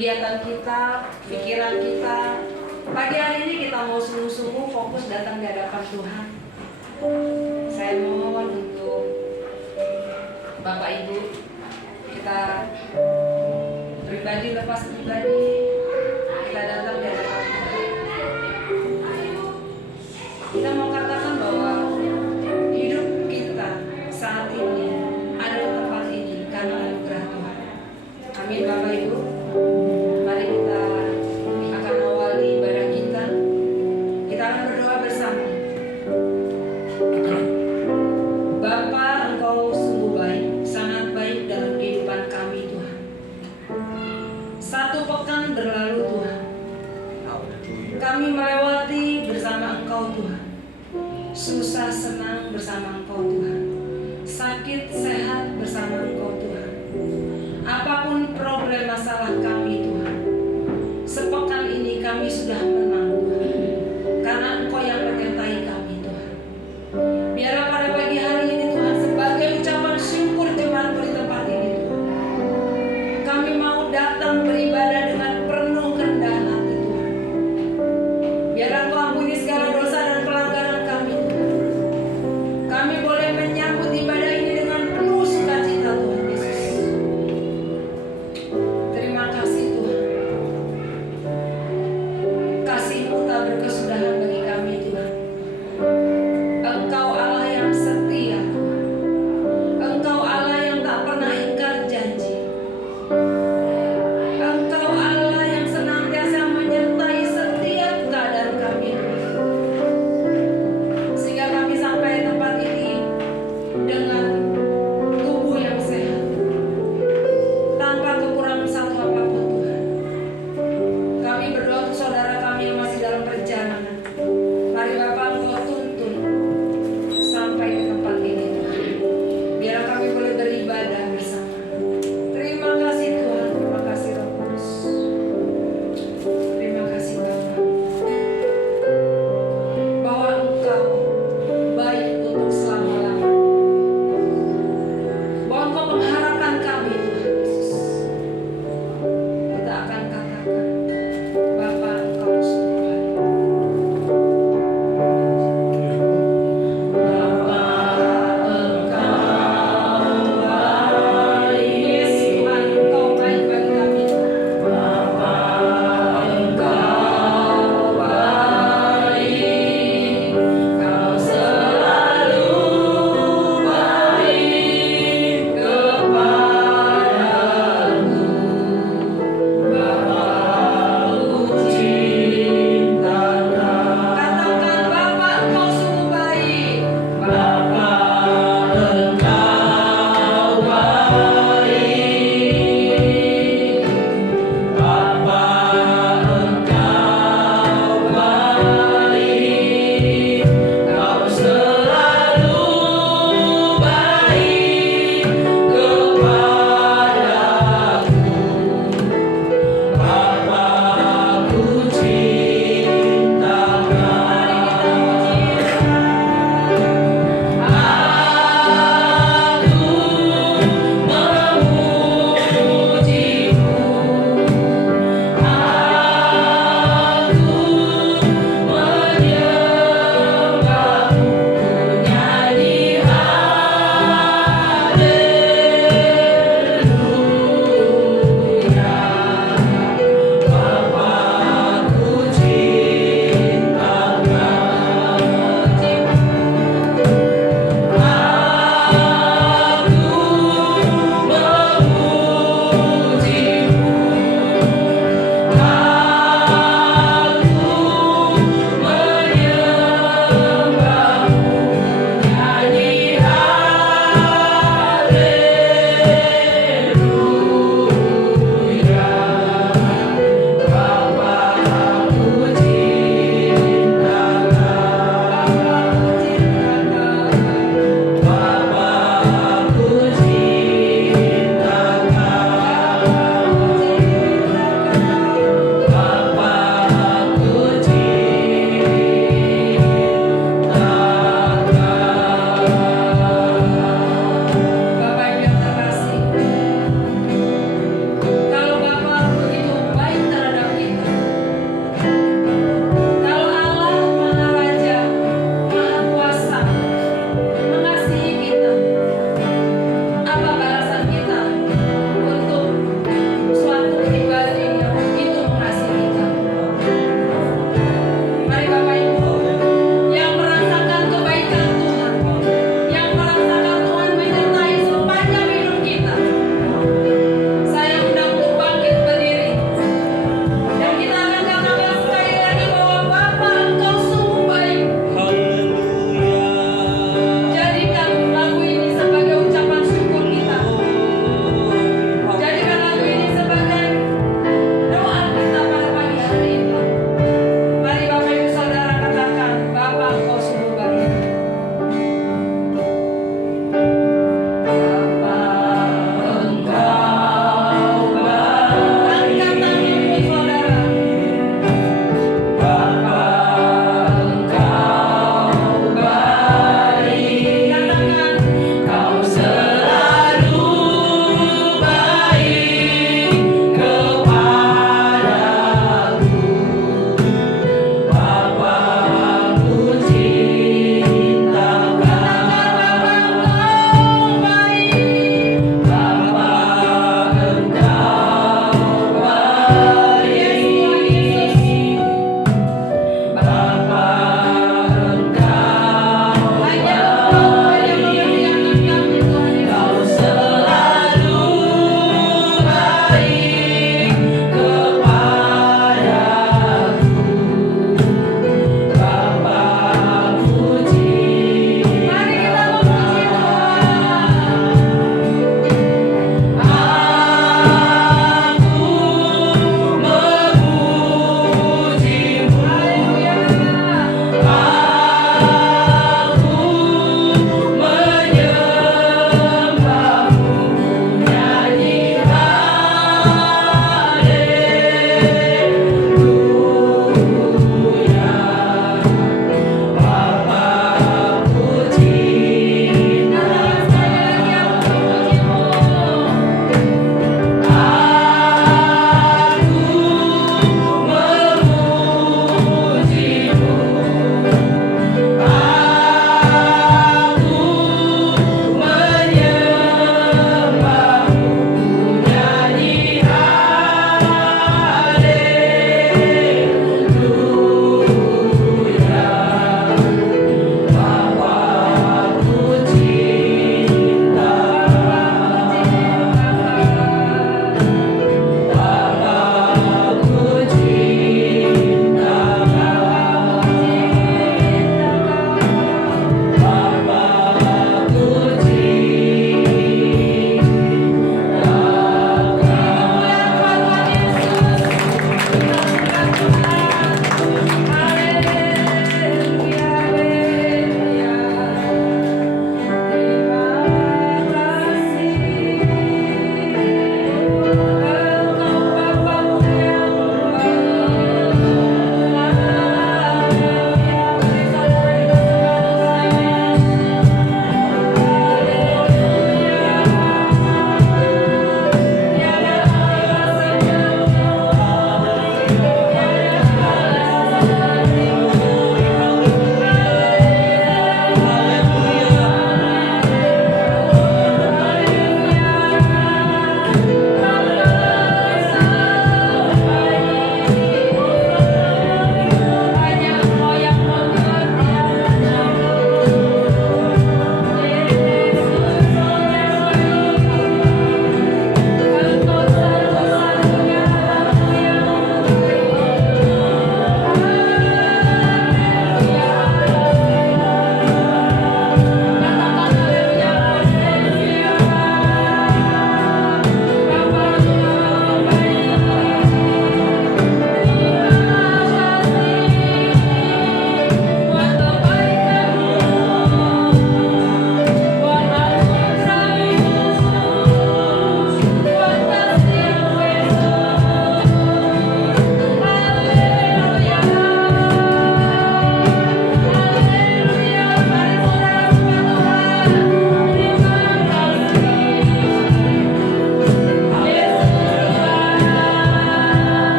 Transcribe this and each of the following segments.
kegiatan kita, pikiran kita. Pagi hari ini kita mau sungguh-sungguh fokus datang di hadapan Tuhan. Saya mohon untuk Bapak Ibu, kita pribadi lepas pribadi, kita datang di hadapan Tuhan. Kita mau katakan bahwa hidup kita saat ini ada di tempat ini karena anugerah Tuhan. Amin Bapak Ibu. Mari kita akan awali ibadah kita. Kita akan berdoa bersama. Bapa, Engkau sungguh baik, sangat baik dalam kehidupan kami Tuhan. Satu pekan berlalu Tuhan, kami melewati bersama Engkau Tuhan. Susah senang bersama Engkau Tuhan, sakit sehat bersama Engkau Tuhan. Apapun problem masalah kami Tuhan, sepekan ini kami sudah menang Tuhan, karena Engkau yang menyertai kami Tuhan. Biarlah pada pagi hari ini Tuhan, sebagai ucapan syukur jemaat di tempat ini Tuhan, kami mau datang beribadah dengan penuh kerendahan hati Tuhan. Biarlah Engkau ampuni segala dosa dan pelanggaran kami Tuhan. Kami boleh menyambut ibadah ini dengan penuh sukacita Tuhan Yesus. Terima kasih Tuhan.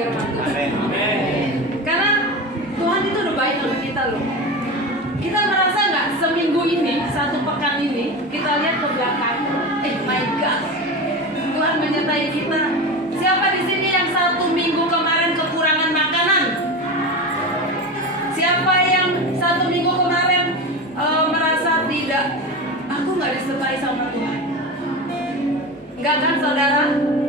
firman Tuhan. Karena Tuhan itu udah baik sama kita loh. Kita merasa nggak seminggu ini, satu pekan ini, kita lihat ke belakang, my God, Tuhan menyertai kita. Siapa di sini yang satu minggu kemarin kekurangan makanan? Siapa yang satu minggu kemarin merasa tidak, aku nggak disertai sama Tuhan? Enggak kan saudara?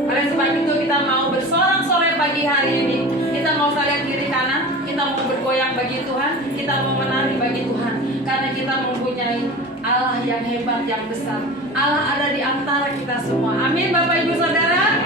Oleh sebab itu kita mau bersorak-sorai pagi hari ini. Kita mau saling kiri kanan, kita mau bergoyang bagi Tuhan, kita mau menari bagi Tuhan. Karena kita mempunyai Allah yang hebat, yang besar. Allah ada di antara kita semua. Amin Bapak Ibu Saudara.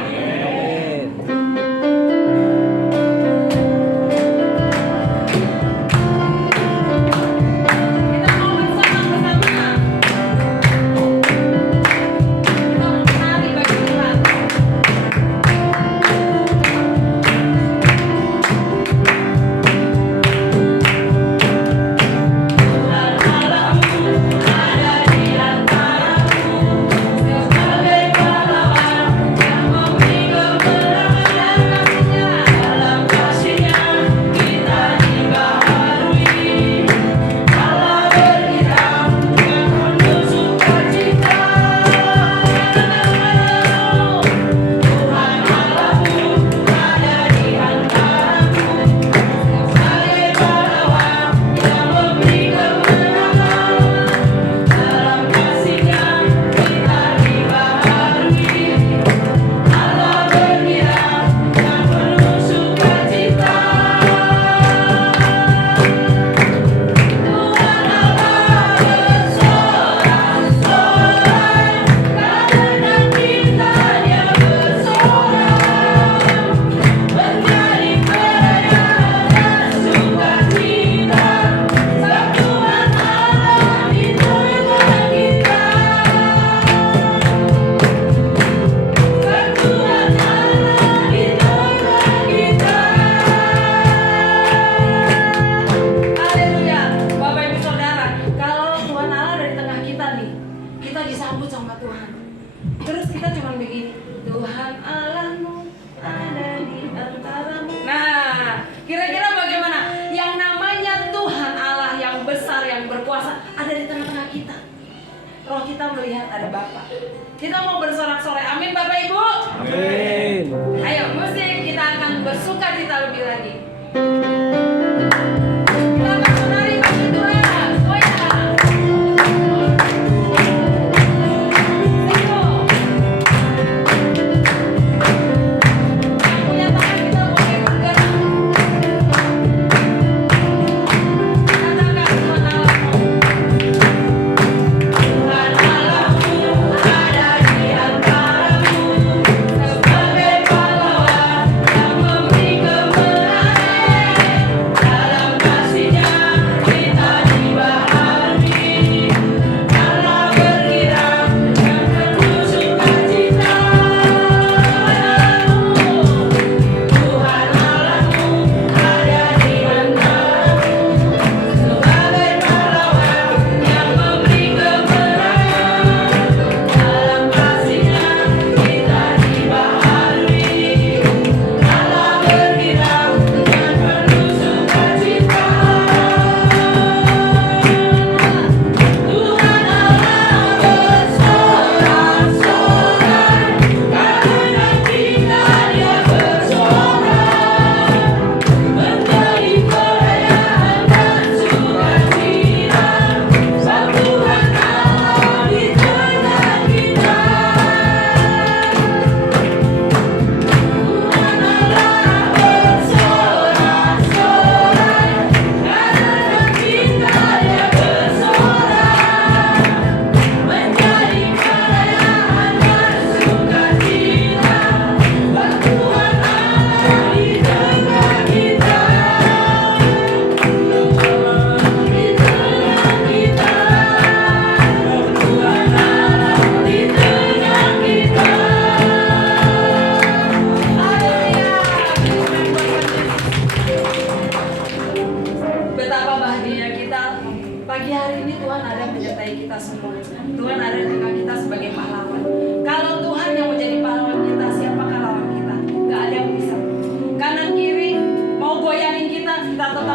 Kanan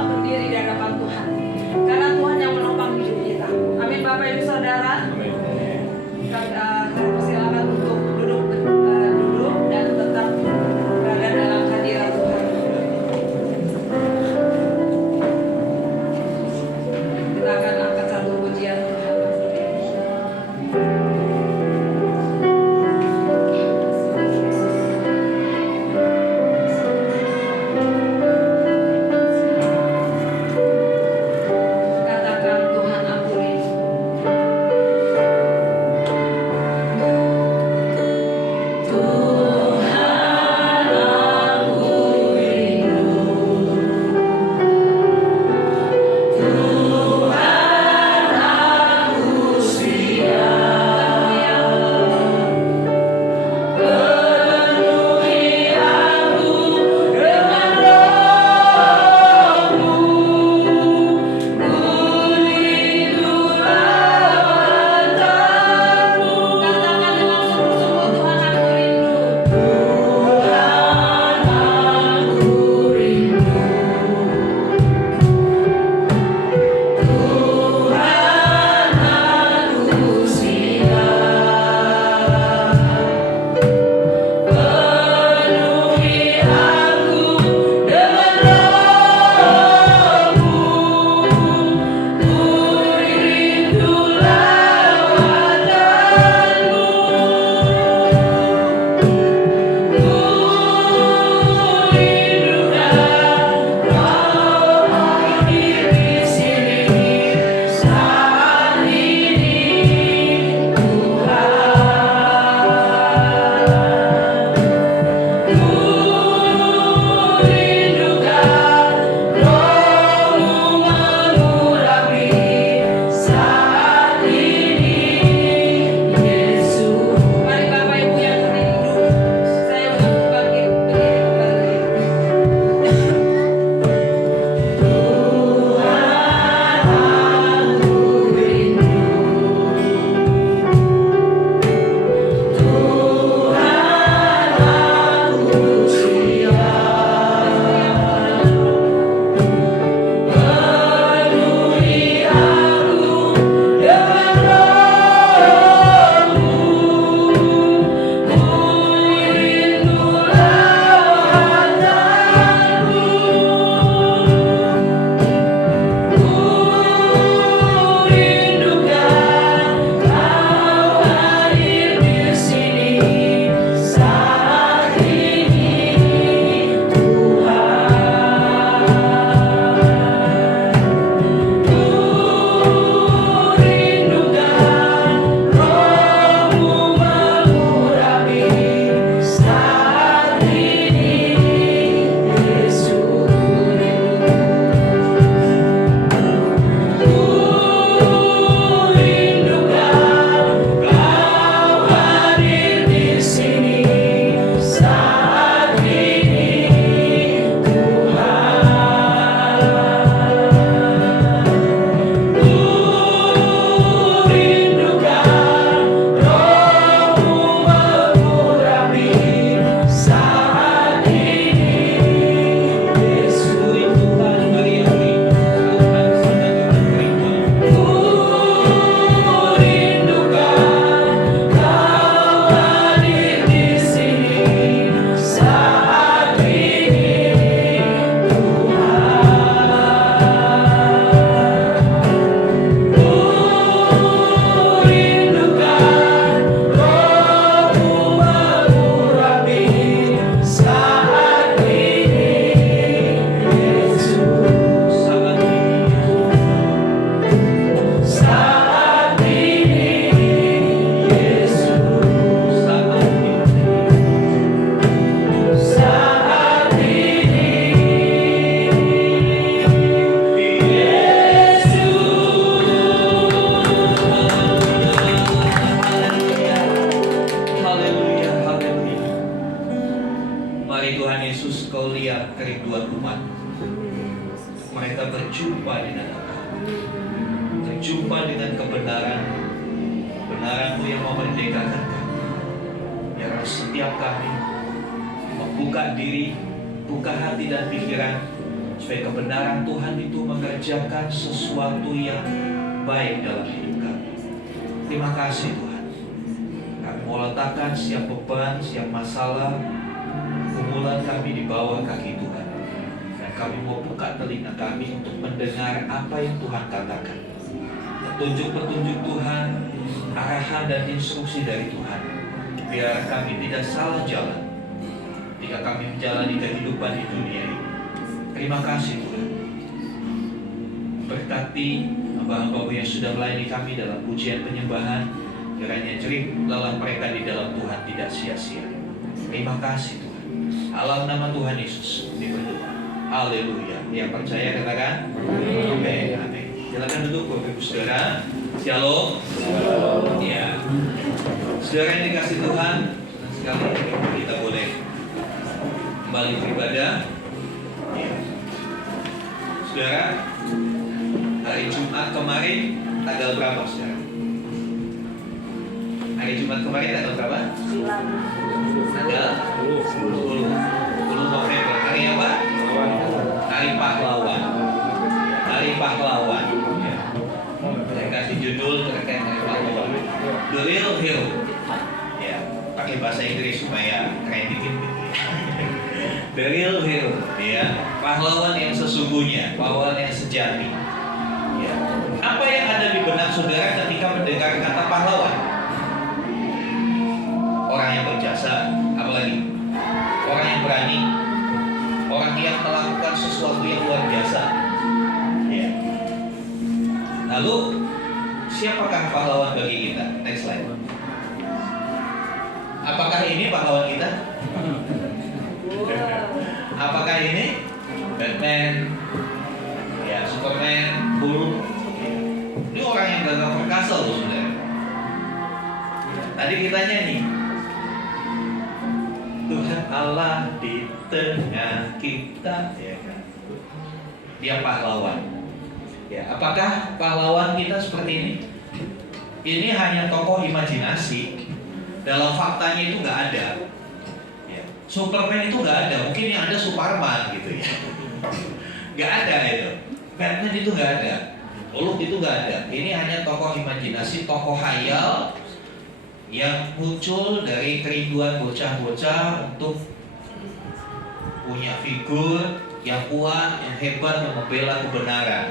semua berdiri di hadapan Tuhan. Karena Tuhan yang menopang hidup kita. Amin Bapak Ibu Saudara. Saya persilakan untuk duduk dan tetap berada dalam hadirat Tuhan. Kita akan angkat satu pujian Tuhan. Katakan Tuhan aku rindu. berjumpa dengan Engkau, berjumpa dengan kebenaran, kebenaran-Mu yang memerdekakan kami. Biarlah setiap kami membuka diri, buka hati dan pikiran, supaya kebenaran Tuhan itu mengerjakan sesuatu yang baik dalam hidup kami. Terima kasih Tuhan. Kami mau letakkan setiap beban, setiap masalah, pergumulan kami di bawah kaki Tuhan. Dan kami mau buka telinga kami untuk mendengar apa yang Tuhan katakan. Petunjuk-petunjuk Tuhan, arahan dan instruksi dari Tuhan. Biar kami tidak salah jalan ketika kami menjalani kehidupan di dunia ini. Terima kasih Tuhan. Berkati hamba-hamba-Mu yang sudah melayani kami dalam pujian penyembahan. Kiranya jerih lelah mereka di dalam Tuhan tidak sia-sia. Terima kasih Tuhan. Dalam nama Tuhan Yesus diberdoa. Haleluya. Yang percaya katakan amin. Amin. Silakan duduk Bapak Ibu Saudara. Shalom. Ya. Saudara yang dikasih Tuhan, sekali kita boleh kembali beribadah. Ya. Saudara, hari Jumat kemarin tanggal berapa, saudara? Hari Jumat kemarin tanggal berapa? Tanggal 10 November. Hari apa? Hari Pahlawan. Hari Pahlawan. Ya. Saya kasih judul terkait Hari Pahlawan. The Real Hero. Ya, pakai bahasa Inggris supaya keren dikit. The Real Hero. Ya, pahlawan yang sesungguhnya, pahlawan yang sejati. Ya. Apa yang ada di benak saudara ketika mendengar kata pahlawan? Orang yang berjasa, apalagi orang yang berani, orang yang melakukan sesuatu yang luar biasa. Ya. Lalu siapakah pahlawan bagi kita? Next slide. Apakah ini pahlawan kita? Apakah ini Batman, ya Superman, Hulk? Ini orang yang gagal perkasa loh saudara. Tadi kita nyanyi, Tuhan Allah di tengah kita, ya kan? Dia pahlawan. Ya, apakah pahlawan kita seperti ini? Ini hanya tokoh imajinasi. Dalam faktanya itu nggak ada. Ya. Superman itu nggak ada. Mungkin yang ada Superman gitu ya. Nggak ada itu. Batman itu nggak ada. Hulk itu nggak ada. Ini hanya tokoh imajinasi, tokoh hayal yang muncul dari kerinduan bocah-bocah untuk punya figur yang kuat, yang hebat, yang membela kebenaran.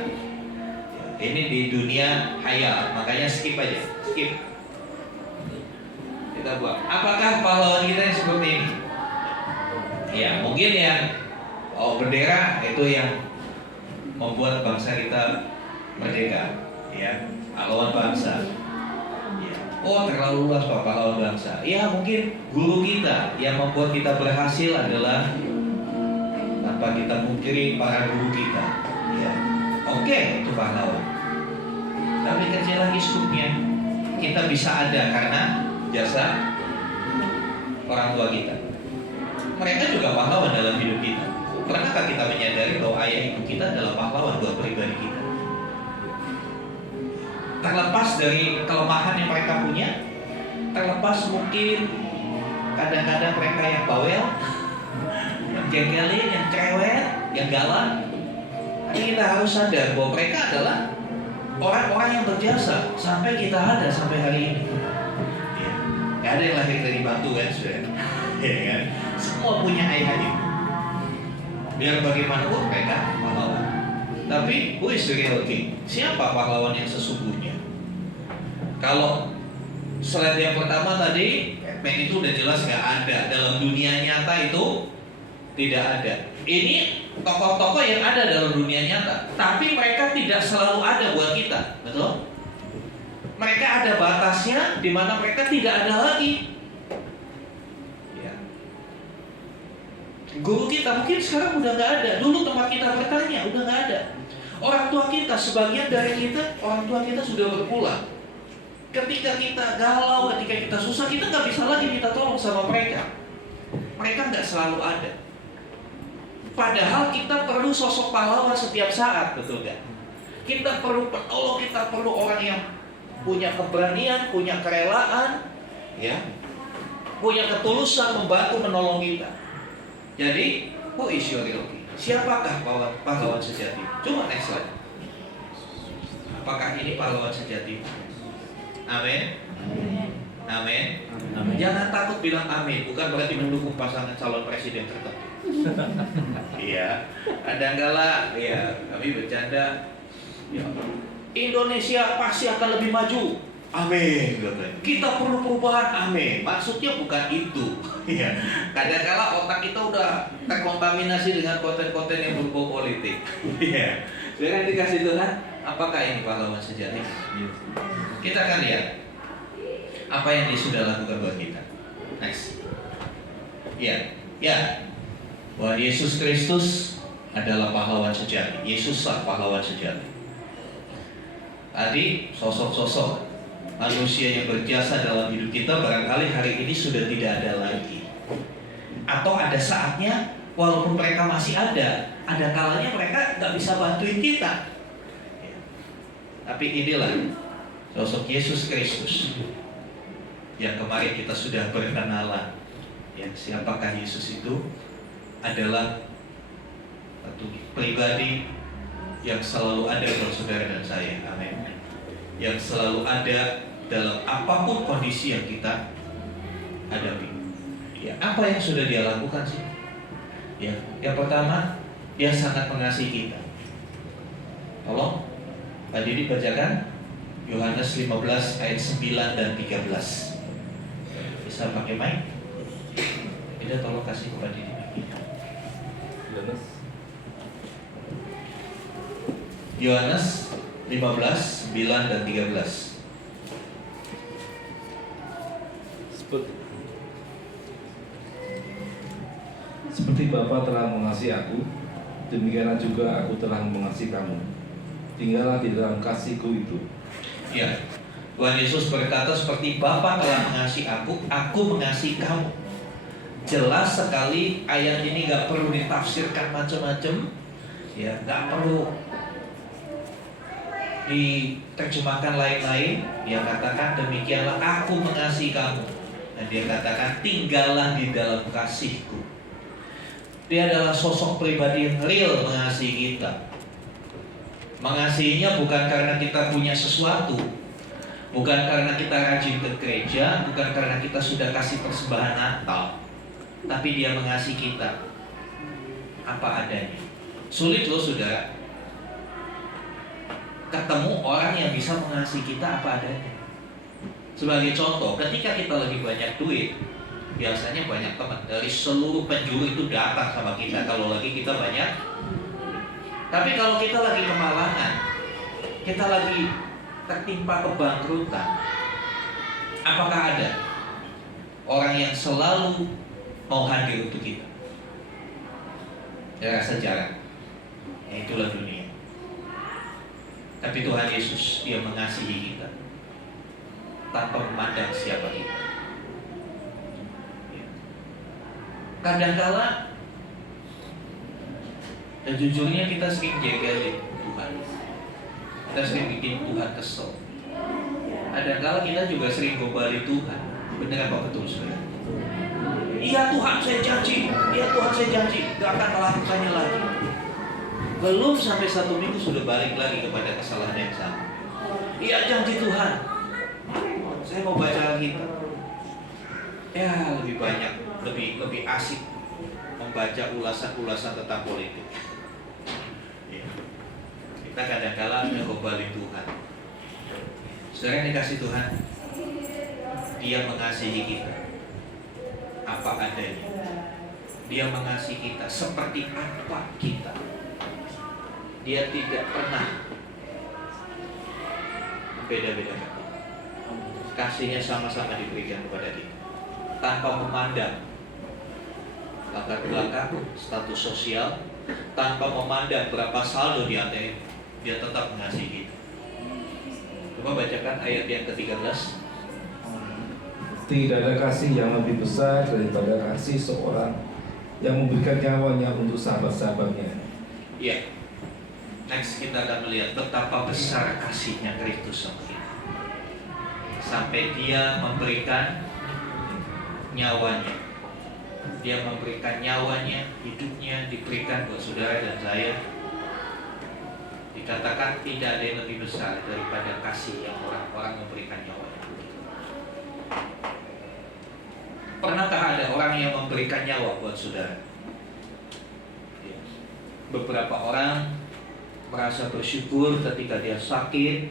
Ini di dunia hayal, makanya skip aja, skip. Kita buat. Apakah pahlawan kita yang seperti ini? Ya, mungkin yang bendera itu yang membuat bangsa kita merdeka, ya, pahlawan bangsa. Ya. Oh, terlalu luas Pak pahlawan bangsa. Ya, mungkin guru kita yang membuat kita berhasil adalah tanpa kita mungkiri para guru kita. Ya. Oke, itu pahlawan. Tapi kecil lagi skupnya, kita bisa ada karena jasa orang tua kita. Mereka juga pahlawan dalam hidup kita. Pernahkah kita menyadari bahwa ayah ibu kita adalah pahlawan buat pribadi kita? Terlepas dari kelemahan yang mereka punya, terlepas mungkin kadang-kadang mereka yang bawel, yang jengkelin, yang cerewet, yang galak. Tapi kita harus sadar bahwa mereka adalah orang-orang yang berjasa sampai kita ada sampai hari ini. Ya. Gak ada yang lahir dari batu kan, saudara? Ya kan? Semua punya ayah ibu. Biar bagaimanapun mereka pahlawan. Tapi who is the real king? Siapa pahlawan yang sesungguhnya? Kalau slide yang pertama tadi, Batman itu udah jelas gak ada. Dalam dunia nyata itu tidak ada. Ini tokoh-tokoh yang ada dalam dunia nyata, tapi mereka tidak selalu ada buat kita, betul? Mereka ada batasnya di mana mereka tidak ada lagi. Ya. Guru kita mungkin sekarang udah nggak ada. Dulu tempat kita bertanya udah nggak ada. Orang tua kita, sebagian dari kita, orang tua kita sudah berpulang. Ketika kita galau, ketika kita susah, kita nggak bisa lagi minta tolong sama mereka. Mereka nggak selalu ada. Padahal kita perlu sosok pahlawan setiap saat, betul gak? Kita perlu penolong, kita perlu orang yang punya keberanian, punya kerelaan, ya, punya ketulusan membantu menolong kita. Jadi, who is your real king? Siapakah pahlawan sejati? Coba next slide. Apakah ini pahlawan sejati? Amin. Amin. Jangan takut bilang amin, bukan berarti mendukung pasangan calon presiden tertentu. Iya, kadang-kala ya kami bercanda. Ya, Indonesia pasti akan lebih maju. Amin. Kita perlu perubahan. Amin. Maksudnya bukan itu. Ya, kadang-kala otak kita udah terkontaminasi dengan konten-konten yang berbau politik. Ya, sekarang dikasih Tuhan. Apakah ini pahlawan sejati? Kita akan lihat apa yang dia sudah lakukan buat kita. Next. Ya. Bahwa Yesus Kristus adalah pahlawan sejati. Yesuslah pahlawan sejati. Tadi sosok-sosok manusia yang berjasa dalam hidup kita barangkali hari ini sudah tidak ada lagi. Atau ada saatnya walaupun mereka masih ada kalanya mereka nggak bisa bantuin kita. Tapi inilah sosok Yesus Kristus yang kemarin kita sudah berkenalan. Ya, siapakah Yesus itu? Adalah satu pribadi yang selalu ada buat saudara dan saya. Amin. Yang selalu ada dalam apapun kondisi yang kita hadapi. Ya, apa yang sudah dia lakukan sih? Ya, yang pertama, dia sangat mengasihi kita. Tolong Pak Didi bacakan Yohanes 15 ayat 9 dan 13. Bisa pakai mic? Tidak, tolong kasih kepada Didi. Yohanes 15, 9 dan 13. Seperti Bapa telah mengasihi aku, demikianlah juga aku telah mengasihi kamu. Tinggallah di dalam kasih-Ku itu. Ya, Tuhan Yesus berkata seperti Bapa telah mengasihi aku mengasihi kamu. Jelas sekali ayat ini gak perlu ditafsirkan macam-macam. Ya, gak perlu diterjemahkan lain-lain. Dia katakan demikianlah aku mengasihi kamu. Dan dia katakan tinggallah di dalam kasih-Ku. Dia adalah sosok pribadi yang real mengasihi kita. Mengasihinya bukan karena kita punya sesuatu, bukan karena kita rajin ke gereja, bukan karena kita sudah kasih persembahan Natal, tapi dia mengasihi kita apa adanya. Sulit loh saudara ketemu orang yang bisa mengasihi kita apa adanya. Sebagai contoh, ketika kita lagi banyak duit, biasanya banyak teman dari seluruh penjuru itu datang sama kita kalau lagi kita banyak. Tapi kalau kita lagi kemalangan, kita lagi tertimpa kebangkrutan, apakah ada orang yang selalu mau hadir untuk kita? Ya, rasa jarang. Ya, itulah dunia. Tapi Tuhan Yesus, dia mengasihi kita tanpa memandang siapa kita. Kadang-kala dan jujurnya kita sering jegelin Tuhan. Kita sering bikin Tuhan kesel. Kadang-kala kita juga sering gombalin Tuhan. Benar apa betul saudara? Iya Tuhan saya janji, iya Tuhan saya janji, gak akan melakukannya lagi. Belum sampai 1 minggu sudah balik lagi kepada kesalahan yang sama. Iya janji Tuhan, saya mau baca Alkitab. Ya lebih banyak, lebih asik membaca ulasan-ulasan tentang politik. Ya. Kita kadang-kala ngegombalin Tuhan. Saudara yang dikasih Tuhan, dia mengasihi kita apa adanya. Dia mengasihi kita seperti apa kita. Dia tidak pernah membeda-bedakan. Kasihnya sama-sama diberikan kepada kita tanpa memandang latar belakang, status sosial, tanpa memandang berapa saldo di ATM, dia tetap mengasihi kita. Coba bacakan ayat yang ke-13. Tidak ada kasih yang lebih besar daripada kasih seorang yang memberikan nyawanya untuk sahabat-sahabatnya. Iya. Next kita akan melihat betapa besar kasihnya Kristus sama kita. Sampai dia memberikan nyawanya. Dia memberikan nyawanya, hidupnya diberikan buat saudara dan saya. Dikatakan tidak ada yang lebih besar daripada kasih yang orang-orang memberikan nyawanya. Pernahkah ada orang yang memberikan nyawa buat saudara? Beberapa orang merasa bersyukur ketika dia sakit,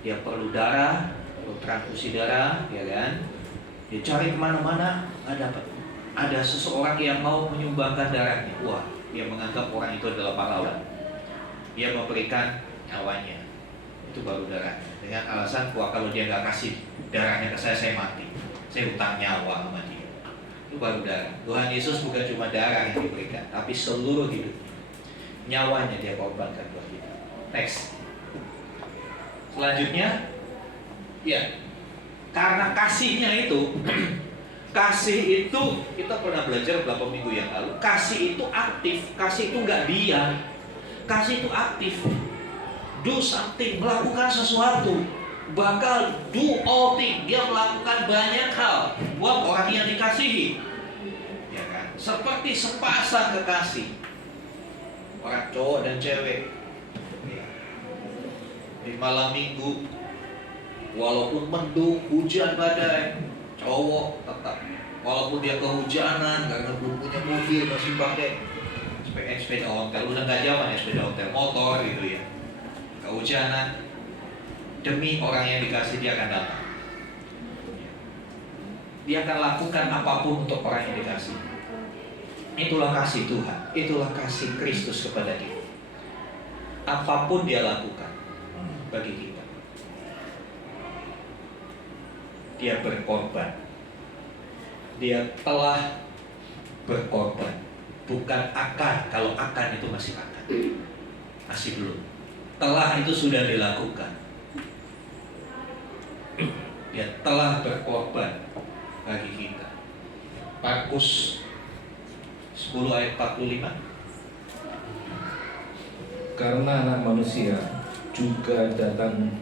dia perlu darah, perlu transfusi darah, ya kan? Dia cari kemana-mana, ada seseorang yang mau menyumbangkan darahnya. Wah, dia menganggap orang itu adalah pahlawan. Dia memberikan nyawanya, itu baru darah. Dengan alasan, wah kalau dia nggak kasih darahnya ke saya mati. Saya hutang nyawa sama dia. Itu baru darah. Tuhan Yesus bukan cuma darah yang diberikan, tapi seluruh hidupnya, nyawanya dia korbankan buat kita. Next. Selanjutnya, ya, karena kasihnya itu, kasih itu kita pernah belajar beberapa minggu yang lalu. Kasih itu aktif, kasih itu nggak diam. Kasih itu aktif, do something, melakukan sesuatu, bakal do all thing. Dia melakukan banyak hal buat orang yang dikasihi, ya kan? Seperti sepasang kekasih, orang cowok dan cewek, ya. Di malam minggu, walaupun mendung, hujan badai, cowok tetap, walaupun dia kehujanan karena belum punya mobil masih pakai sepeda ontel, udah nggak zaman ya sepeda ontel, motor gitu ya. Kehujanan, demi orang yang dikasih dia akan datang. Dia akan lakukan apapun untuk orang yang dikasih. Itulah kasih Tuhan, itulah kasih Kristus kepada kita. Apapun dia lakukan bagi kita. Dia berkorban. Dia telah berkorban. Bukan akan, kalau akan itu masih akan, masih belum. Telah itu sudah dilakukan. Dia telah berkorban bagi kita. Markus 10 ayat 45. Karena anak manusia juga datang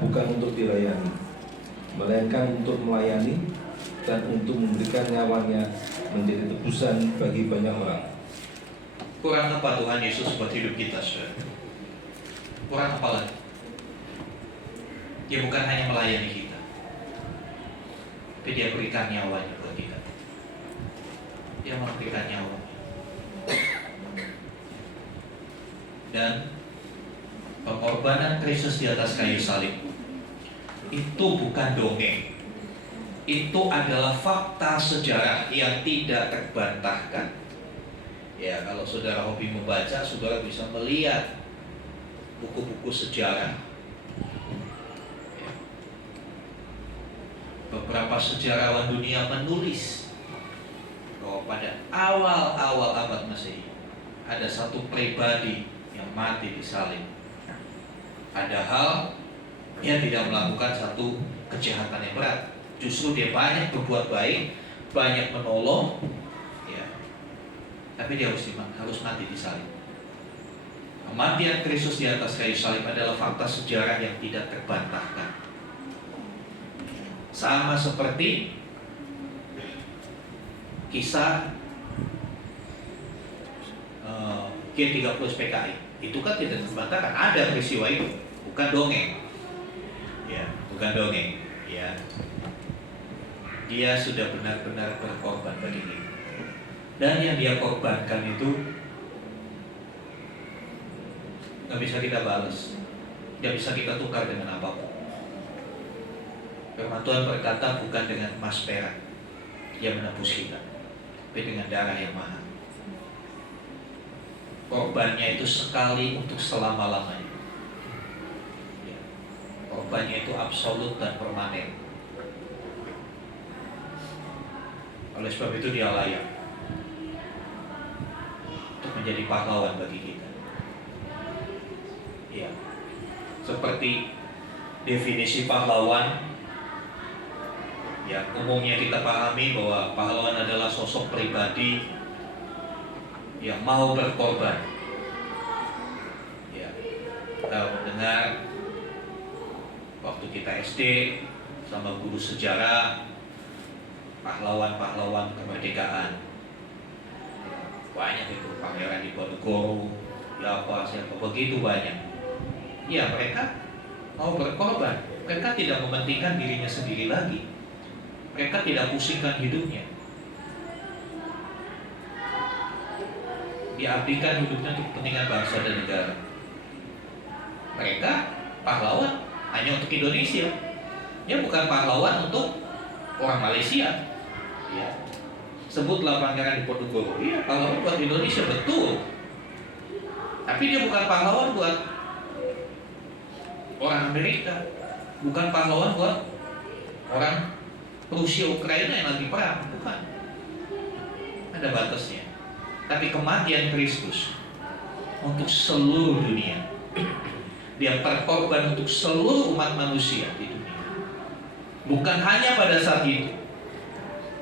bukan untuk dilayani, melainkan untuk melayani dan untuk memberikan nyawanya menjadi tebusan bagi banyak orang. Kurang apa Tuhan Yesus buat hidup kita, saudara? Kurang apa lagi? Dia bukan hanya melayani kita, tapi dia berikan nyawanya buat kita. Dia memberikan nyawanya. Dan pengorbanan Kristus di atas kayu salib itu bukan dongeng. Itu adalah fakta sejarah yang tidak terbantahkan. Ya, kalau saudara hobi membaca, saudara bisa melihat buku-buku sejarah. Ya. Beberapa sejarawan dunia menulis bahwa pada awal-awal abad Masehi ada satu pribadi yang mati disalib. Padahal dia tidak melakukan satu kejahatan yang berat. Justru dia banyak berbuat baik, banyak menolong, ya. Tapi dia harus mati di salib. Kematian Kristus di atas kayu salib adalah fakta sejarah yang tidak terbantahkan. Sama seperti kisah G30 PKI. Itu kan tidak terbantahkan, ada peristiwa itu, bukan dongeng. Ya, bukan dongeng, ya. Dia sudah benar-benar berkorban bagi kita. Dan yang dia korbankan itu gak bisa kita balas, gak bisa kita tukar dengan apapun. Firman Tuhan berkata bukan dengan emas perak Dia menebus kita, tapi dengan darah yang mahal. Korbannya itu sekali untuk selama-lamanya. Ya. Korbannya itu absolut dan permanen. Oleh sebab itu dia layak untuk menjadi pahlawan bagi kita. Ya, seperti definisi pahlawan yang umumnya kita pahami bahwa pahlawan adalah sosok pribadi yang mau berkorban. Ya, kita mendengar waktu kita SD sama guru sejarah pahlawan-pahlawan kemerdekaan. Banyak itu, Pangeran Diponegoro, ya apa, siapa, begitu banyak. Ya, mereka mau berkorban. Mereka tidak mementingkan dirinya sendiri lagi. Mereka tidak pusingkan hidupnya. Diabdikan hidupnya untuk kepentingan bangsa dan negara. Mereka pahlawan hanya untuk Indonesia. Dia bukan pahlawan untuk orang Malaysia. Ya. Sebutlah Pangeran Diponegoro. Iya, pahlawan buat Indonesia, betul. Tapi dia bukan pahlawan buat orang Amerika. Bukan pahlawan buat orang Rusia Ukraina yang lagi perang. Bukan. Ada batasnya. Tapi kematian Kristus untuk seluruh dunia. Dia berkorban untuk seluruh umat manusia di dunia. Bukan hanya pada saat itu,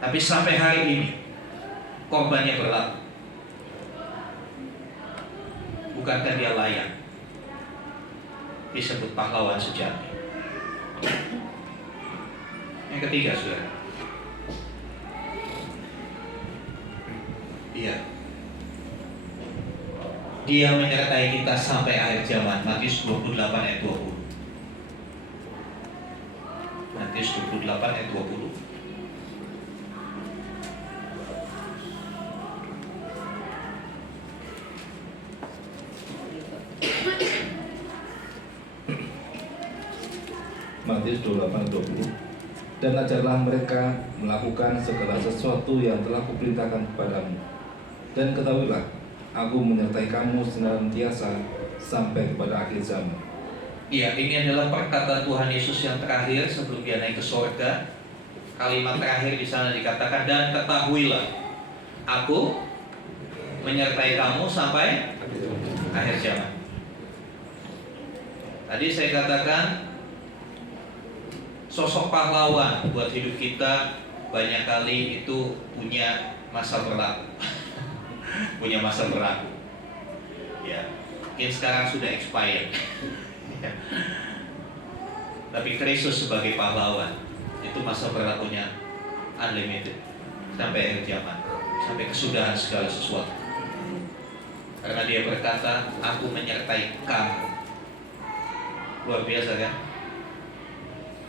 tapi sampai hari ini korbannya berlaku. Bukankah dia layak disebut pahlawan sejati? Yang ketiga, saudara. Dia menyertai kita sampai akhir zaman. Matius 28 ayat 20. Matius 28 ayat 20. Matius 28:20. Dan ajarlah mereka melakukan segala sesuatu yang telah kuperintahkan kepadamu. Dan ketahuilah, aku menyertai kamu senantiasa sampai kepada akhir zaman. Ya, ini adalah perkataan Tuhan Yesus yang terakhir sebelum dia naik ke surga. Kalimat terakhir di sana dikatakan, dan ketahuilah, aku menyertai kamu sampai akhir zaman. Tadi saya katakan, sosok pahlawan buat hidup kita banyak kali itu punya masa berlaku. Punya masa berlaku. Ya, mungkin sekarang sudah expired. Tapi Kristus sebagai pahlawan itu masa berlakunya unlimited sampai akhir zaman, sampai kesudahan segala sesuatu. Karena dia berkata, aku menyertai kamu. Luar biasa kan?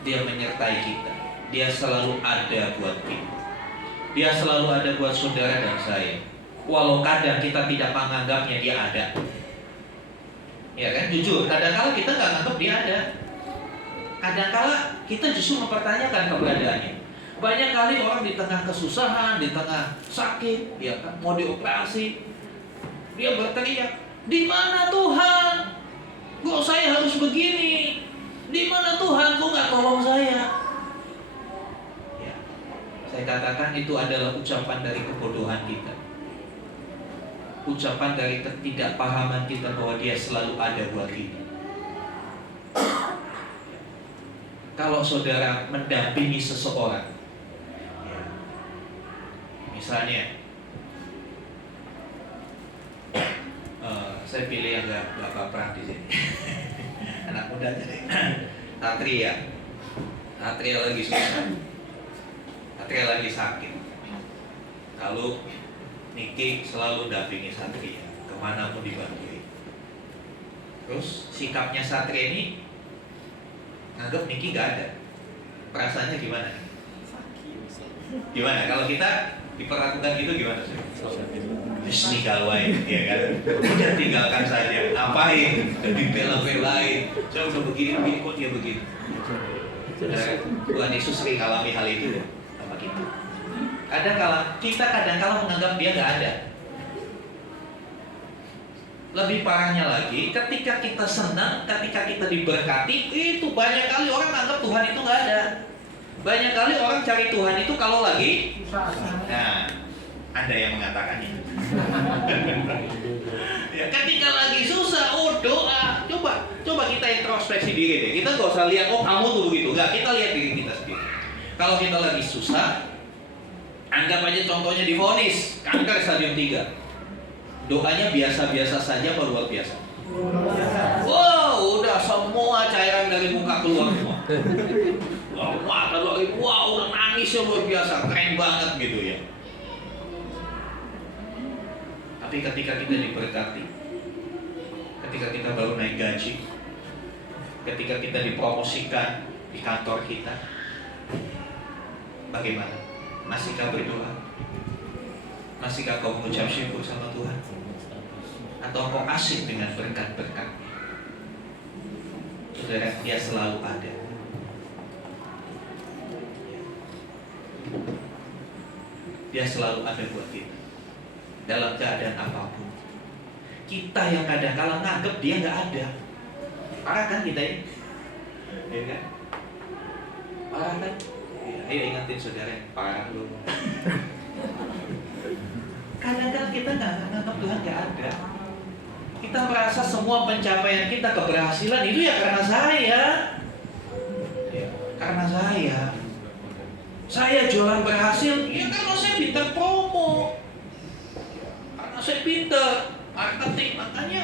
Dia menyertai kita. Dia selalu ada buat kita. Dia selalu ada buat saudara dan saya. Walau kadang kita tidak menganggapnya dia ada. Ya kan? Jujur, kadang-kala kita nggak anggap dia ada. Kadang-kala kita justru mempertanyakan keberadaannya. Banyak kali orang di tengah kesusahan, di tengah sakit, ya kan, mau dioperasi, dia berteriak, di mana Tuhan? Kok saya harus begini? Di mana Tuhan? Kok nggak tolong saya? Ya, saya katakan itu adalah ucapan dari kebodohan kita. Ucapan dari ketidakpahaman kita bahwa dia selalu ada buat kita. Kalau saudara mendampingi seseorang, ya, misalnya saya pilih yang gak praktis ini. Anak muda jadi Atria lagi susah, Atria lagi sakit. Lalu Niki selalu dampingi Satria kemana pun dibantuin. Terus sikapnya Satria ini nganggap Niki gak ada. Perasaannya gimana? Gimana? Kalau kita diperlakukan gitu gimana sih? Tinggal wae, ya kan? Udah tinggalkan saja. Ngapain? Dibela-belain. Saya udah begini kok dia begini. Tuhan Yesus sering alami hal itu ya sama kita. Kadang-kala menganggap dia nggak ada. Lebih parahnya lagi, ketika kita senang, ketika kita diberkati, itu banyak kali orang menganggap Tuhan itu nggak ada. Banyak kali orang cari Tuhan itu kalau lagi, nah, ada yang mengatakannya. Ya, ketika lagi susah, doa. Coba kita introspeksi diri deh. Kita nggak usah lihat, kamu tuh begitu. Nggak, kita lihat diri kita sendiri. Kalau kita lagi susah, anggap aja contohnya divonis kanker stadium 3. Doanya biasa-biasa saja atau luar biasa? Wow, udah semua cairan dari muka keluar semua. Mata lagi, wow, nangis luar biasa, keren banget gitu ya. Tapi ketika kita diberkati, ketika kita baru naik gaji, ketika kita dipromosikan di kantor kita, bagaimana? Masihkah berdoa? Masihkah kau mengucap syukur sama Tuhan? Atau kau asik dengan berkat-berkat? Saudara, dia selalu ada. Dia selalu ada buat kita dalam keadaan apapun. Kita yang kadang-kala nganggep dia nggak ada. Parah kan kita ini? Ya kan? Parah kan? Ya, ayo ingatin saudara, parah lu. Kadang-kadang kita nggak nganggep Tuhan nggak ada. Kita merasa semua pencapaian kita, keberhasilan itu ya karena saya. Ya, karena saya. Saya jualan berhasil, ya karena saya pintar promo. Karena saya pintar marketing, makanya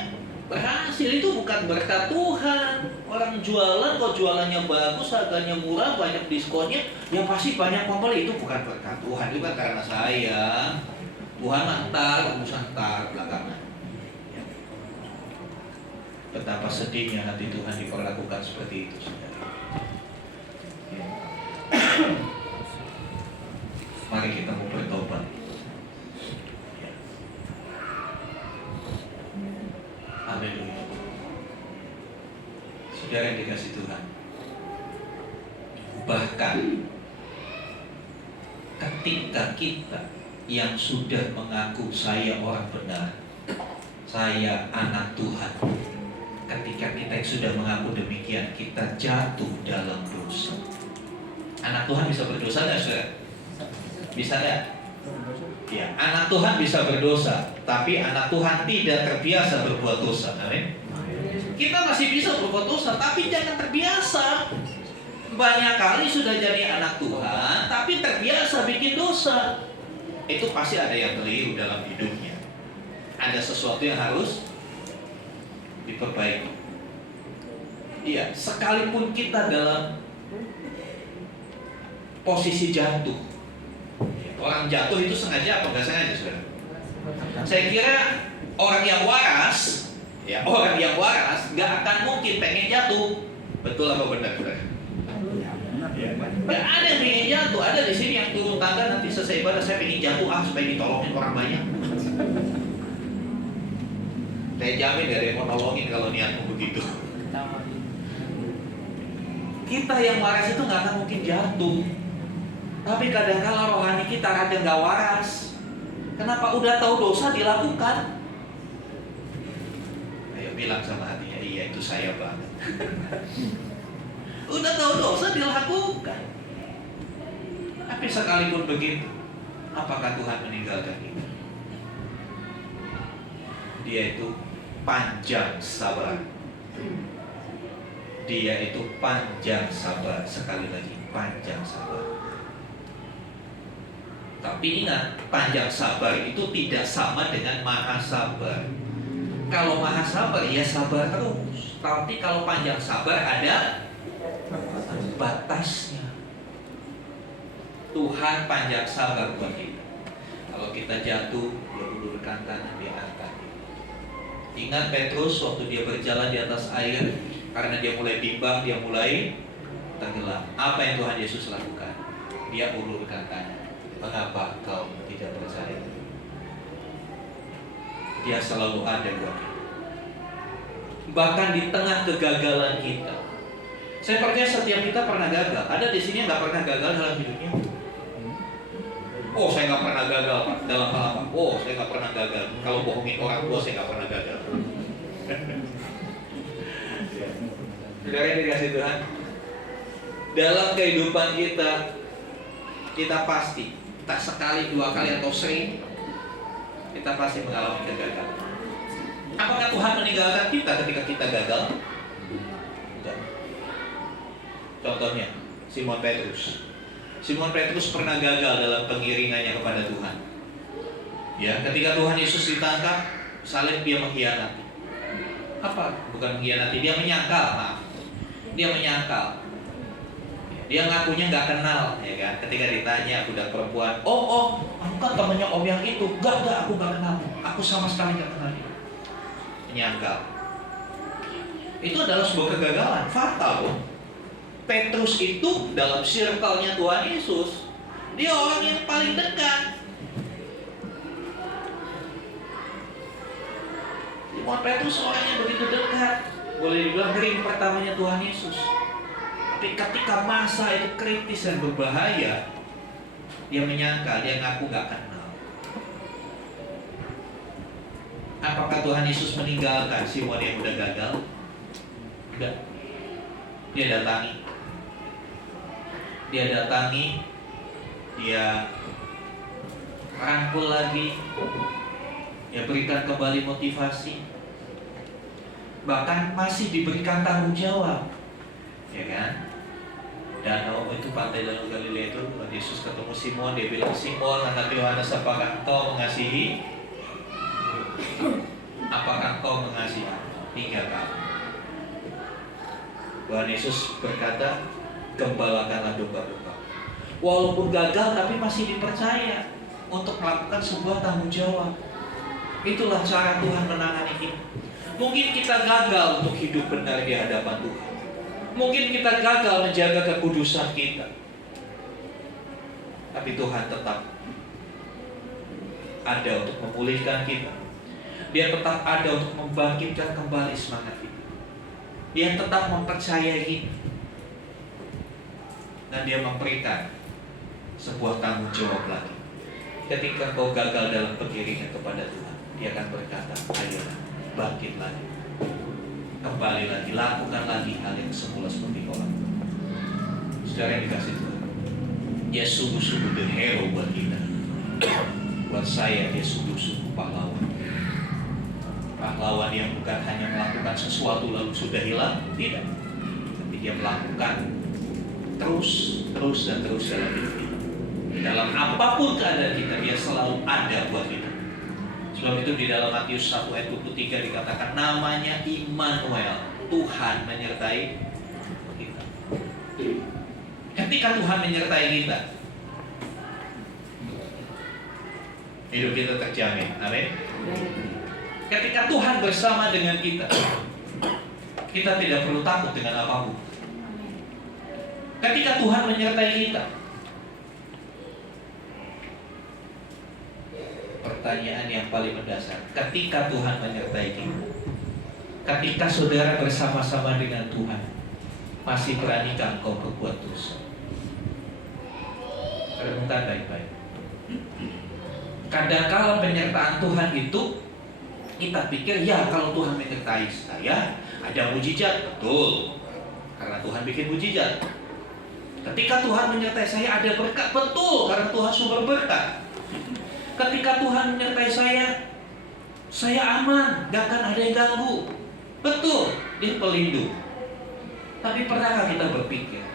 berhasil. Itu bukan berkat Tuhan. Orang jualan, kok jualannya bagus, harganya murah, banyak diskonnya, ya pasti banyak pembeli. Itu bukan berkat Tuhan, itu kan karena saya. Tuhan antar, urusan antar belakangan. Ya. Betapa sedihnya hati Tuhan diperlakukan seperti itu, saudara. Ya. Mari kita mau bertobat. Ya. Haleluya. Saudara yang dikasih Tuhan, bahkan ketika kita yang sudah mengaku saya orang benar, saya anak Tuhan, ketika kita yang sudah mengaku demikian, kita jatuh dalam dosa. Anak Tuhan bisa berdosa nggak, saudara? Bisa nggak? Ya, anak Tuhan bisa berdosa, tapi anak Tuhan tidak terbiasa berbuat dosa. Amin. Kita masih bisa berbuat dosa, tapi jangan terbiasa. Banyak kali sudah jadi anak Tuhan, tapi terbiasa bikin dosa. Itu pasti ada yang keliru dalam hidupnya. Ada sesuatu yang harus diperbaiki. Iya, sekalipun kita dalam posisi jatuh. Orang jatuh itu sengaja apa nggak sengaja, saudara? Saya kira orang yang waras, ya orang yang waras nggak akan mungkin pengen jatuh. Betul apa benar, saudara? Ada yang pengen jatuh, ada di sini yang turun tangga nanti selesai ibadah saya pengen jatuh supaya ditolongin orang banyak. Saya jamin gak ada yang mau nolongin kalau niatmu begitu. Kita yang waras itu nggak akan mungkin jatuh. Tapi kadang-kala rohani kita kadang nggak waras. Kenapa? Udah tahu dosa dilakukan. Ayo bilang sama hatinya, iya itu saya banget. Udah tahu dosa dilakukan. Tapi sekalipun begitu, apakah Tuhan meninggalkan kita? Dia itu panjang sabar. Dia itu panjang sabar. Sekali lagi, panjang sabar. Tapi ingat, panjang sabar itu tidak sama dengan maha sabar. Kalau maha sabar, ya sabar terus. Tapi kalau panjang sabar ada batasnya. Tuhan panjang sabar buat kita. Kalau kita jatuh, dia ulurkan tangan, dia angkat. Ingat Petrus waktu dia berjalan di atas air, karena dia mulai bimbang, dia mulai tenggelam. Apa yang Tuhan Yesus lakukan? Dia ulurkan tangan. Mengapa kau tidak percaya? Dia selalu ada buat kita. Bahkan di tengah kegagalan kita. Saya percaya setiap kita pernah gagal. Ada di sini yang nggak pernah gagal dalam hidupnya. Oh, saya nggak pernah gagal, Pak. Dalam hal apa? Oh, saya nggak pernah gagal. Kalau bohongin orang tua, saya nggak pernah gagal. Saudara yang dikasih Tuhan, dalam kehidupan kita pasti tak sekali, dua kali atau sering kita pasti mengalami kegagalan. Apakah Tuhan meninggalkan kita ketika kita gagal? Tidak. Contohnya Simon Petrus. Simon Petrus pernah gagal dalam pengiringannya kepada Tuhan. Ya, ketika Tuhan Yesus ditangkap, salib dia mengkhianati. Apa? Bukan mengkhianati, dia menyangkal. dia menyangkal. Dia ngakunya nggak kenal, ya kan? Ketika ditanya budak perempuan, oh, aku kan temannya om yang itu. Enggak, aku nggak kenal. Aku sama sekali nggak kenal dia. Menyangkal. Itu adalah sebuah kegagalan, fatal loh. Petrus itu dalam circle-nya Tuhan Yesus, dia orang yang paling dekat. Simon Petrus orang yang begitu dekat, boleh dibilang ring pertamanya Tuhan Yesus. Tapi ketika masa itu kritis dan berbahaya, dia menyangkal, dia ngaku gak kenal. Apakah Tuhan Yesus meninggalkan Simon yang udah gagal? Enggak. Dia datangi, dia rangkul lagi, dia berikan kembali motivasi, bahkan masih diberikan tanggung jawab, ya kan? Danau itu, pantai Danau Galilea itu, Yesus ketemu Simon, dia bilang, Simon anak Yohanes, apakah engkau mengasihi? Apakah engkau mengasihi? Hingga kamu. Tuhan Yesus berkata, gembalakanlah domba-domba. Walaupun gagal, tapi masih dipercaya untuk melakukan sebuah tanggung jawab. Itulah cara Tuhan menangani kita. Mungkin kita gagal untuk hidup benar di hadapan Tuhan. Mungkin kita gagal menjaga kekudusan kita. Tapi Tuhan tetap ada untuk memulihkan kita. Dia tetap ada untuk membangkitkan kembali semangat kita. Dia tetap mempercayai kita. Dan dia memberikan sebuah tanggung jawab lagi. Ketika kau gagal dalam pengiringan kepada Tuhan, dia akan berkata, ayolah, bangkit lagi, kembali lagi, lakukan lagi hal yang semula seperti kau lakukan. Saudara yang dikasih Tuhan, dia sungguh-sungguh the hero buat kita. Buat saya dia sungguh-sungguh pahlawan. Pahlawan yang bukan hanya melakukan sesuatu lalu sudah hilang, tidak. Tapi dia melakukan terus dan terus dalam hidup kita. Dalam apapun keadaan kita, dia selalu ada buat kita. Sebab itu di dalam Matius 1 ayat 23 dikatakan namanya Immanuel, Tuhan menyertai kita. Ketika Tuhan menyertai kita, hidup kita terjamin. Amin. Ketika Tuhan bersama dengan kita, kita tidak perlu takut dengan apapun. Ketika Tuhan menyertai kita, pertanyaan yang paling mendasar, ketika Tuhan menyertai kita, ketika saudara bersama-sama dengan Tuhan, masih beranikah engkau berbuat dosa? Renungkan baik-baik. Kadang-kala penyertaan Tuhan itu kita pikir, ya kalau Tuhan menyertai saya, ada mujizat, betul, karena Tuhan bikin mujizat. Ketika Tuhan menyertai saya, ada berkat, betul, karena Tuhan sumber berkat. Ketika Tuhan menyertai saya aman, gak akan ada yang ganggu, betul, dia pelindung. Tapi pernahkah kita berpikir,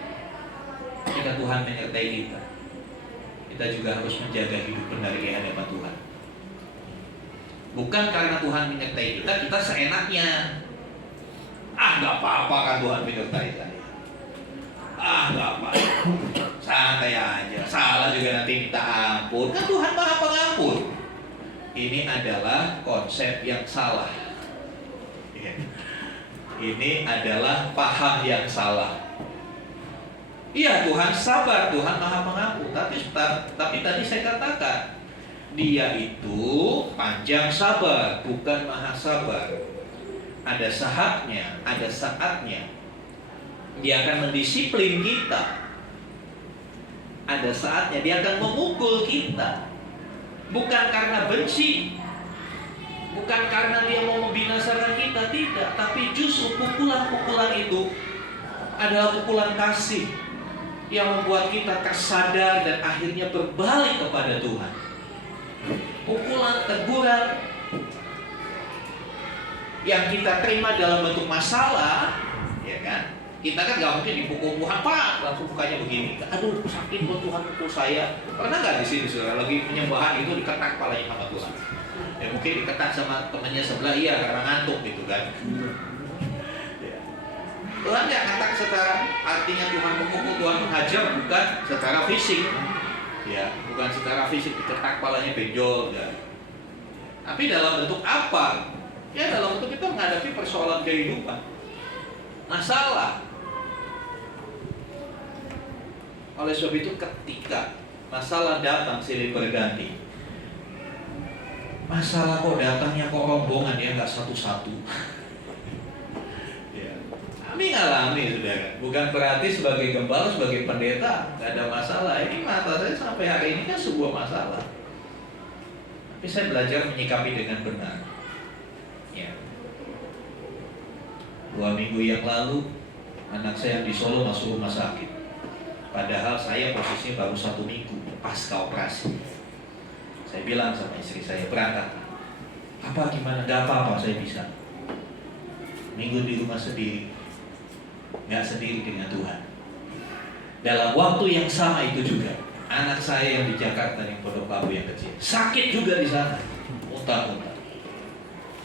ketika Tuhan menyertai kita, kita juga harus menjaga hidup benar di hadapan Tuhan? Bukan karena Tuhan menyertai kita, kita seenaknya. Gak apa-apa kan Tuhan menyertai saya. Gak apa-apa, santai aja, salah juga nanti minta ampun, kan Tuhan Maha Pengampun. Ini adalah konsep yang salah. Ini adalah paham yang salah. Iya, Tuhan sabar, Tuhan Maha Pengampun, tapi tadi saya katakan, dia itu panjang sabar, bukan maha sabar. Ada saatnya, dia akan mendisiplin kita. Ada saatnya dia akan memukul kita. Bukan karena benci, bukan karena dia mau membinasakan kita, tidak. Tapi justru pukulan-pukulan itu adalah pukulan kasih yang membuat kita tersadar dan akhirnya berbalik kepada Tuhan. Pukulan, teguran yang kita terima dalam bentuk masalah, ya kan? Kita kan gak mungkin dipukul Tuhan, Pak, langsung mukanya begini. Aduh, sakit buat Tuhan pukul saya. Pernah gak di sini saudara lagi penyembahan itu diketak kepalanya sama Tuhan? Ya mungkin diketak sama temannya sebelah, iya karena ngantuk gitu kan. Ya. Tuhan nggak ngatak secara artinya Tuhan memukul, Tuhan menghajar, bukan secara fisik. Ya, bukan secara fisik diketak kepalanya benjol, ya. Tapi dalam bentuk apa? Ya dalam bentuk kita menghadapi persoalan kehidupan, masalah. Oleh sebab itu ketika masalah datang silih berganti. Masalah kok datangnya kok rombongan ya, nggak satu-satu. Ya. Kami ngalami, saudara. Bukan berarti sebagai gembala, sebagai pendeta nggak ada masalah. Ini mata saya sampai hari ini kan sebuah masalah. Tapi saya belajar menyikapi dengan benar. Ya. 2 minggu yang lalu anak saya di Solo masuk rumah sakit. Padahal saya posisinya baru 1 minggu pasca operasi. Saya bilang sama istri saya, berangkat. Apa gimana? Gak apa-apa, saya bisa. Minggu di rumah sendiri, gak sendiri dengan Tuhan. Dalam waktu yang sama itu juga, anak saya yang di Jakarta, yang Pondok Labu yang kecil, sakit juga di sana, muntah-muntah.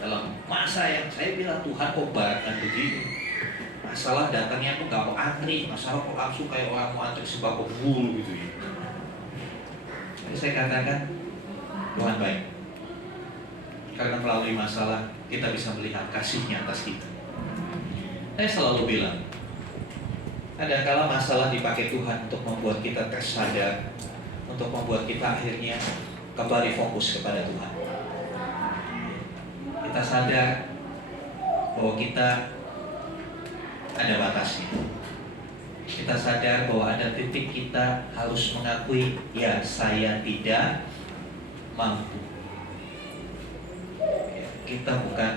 Dalam masa yang saya bilang, Tuhan kok baratkan begini? Masalah datangnya aku gak mau antri, masalah kok langsung kayak orang mau antri sebab bulu gitu ya. Jadi saya katakan, Tuhan baik. Karena melalui masalah kita bisa melihat kasih-Nya atas kita. Saya selalu bilang, kadang-kala masalah dipakai Tuhan untuk membuat kita tersadar, untuk membuat kita akhirnya kembali fokus kepada Tuhan. Kita sadar bahwa kita ada batasnya. Kita sadar bahwa ada titik kita harus mengakui, ya saya tidak mampu. Ya, kita bukan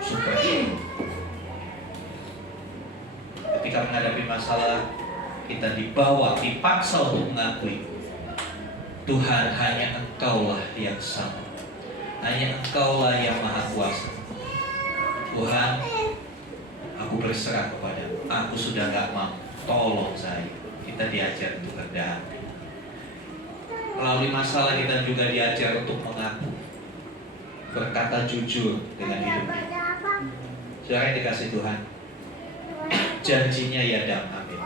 superhero. Ketika menghadapi masalah, kita dipaksa untuk mengakui, Tuhan hanya Engkaulah yang sama, hanya Engkaulah yang maha kuasa. Tuhan, aku berserah kepadamu. Aku sudah gak mampu, tolong saya. Kita diajar untuk rendah hati. Melalui masalah kita juga diajar untuk mengaku, berkata jujur dengan hidup kita. Saudara yang dikasih Tuhan, janjinya ya dan amin.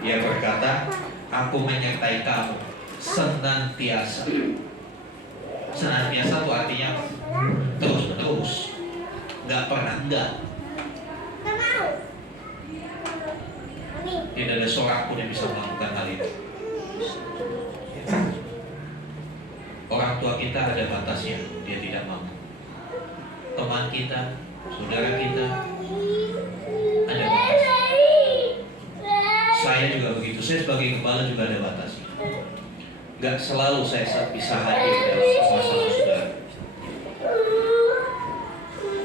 Dia berkata, aku menyertai kamu senantiasa. Senantiasa itu artinya terus-menerus, nggak pernah enggak. Tidak ada seorang pun yang bisa melakukan hal itu. Orang tua kita ada batasnya, dia tidak mampu. Teman kita, saudara kita, ada batasnya. Saya juga begitu. Saya sebagai gembala juga ada batasnya. Gak selalu saya bisa hadir dalam masalah saudara.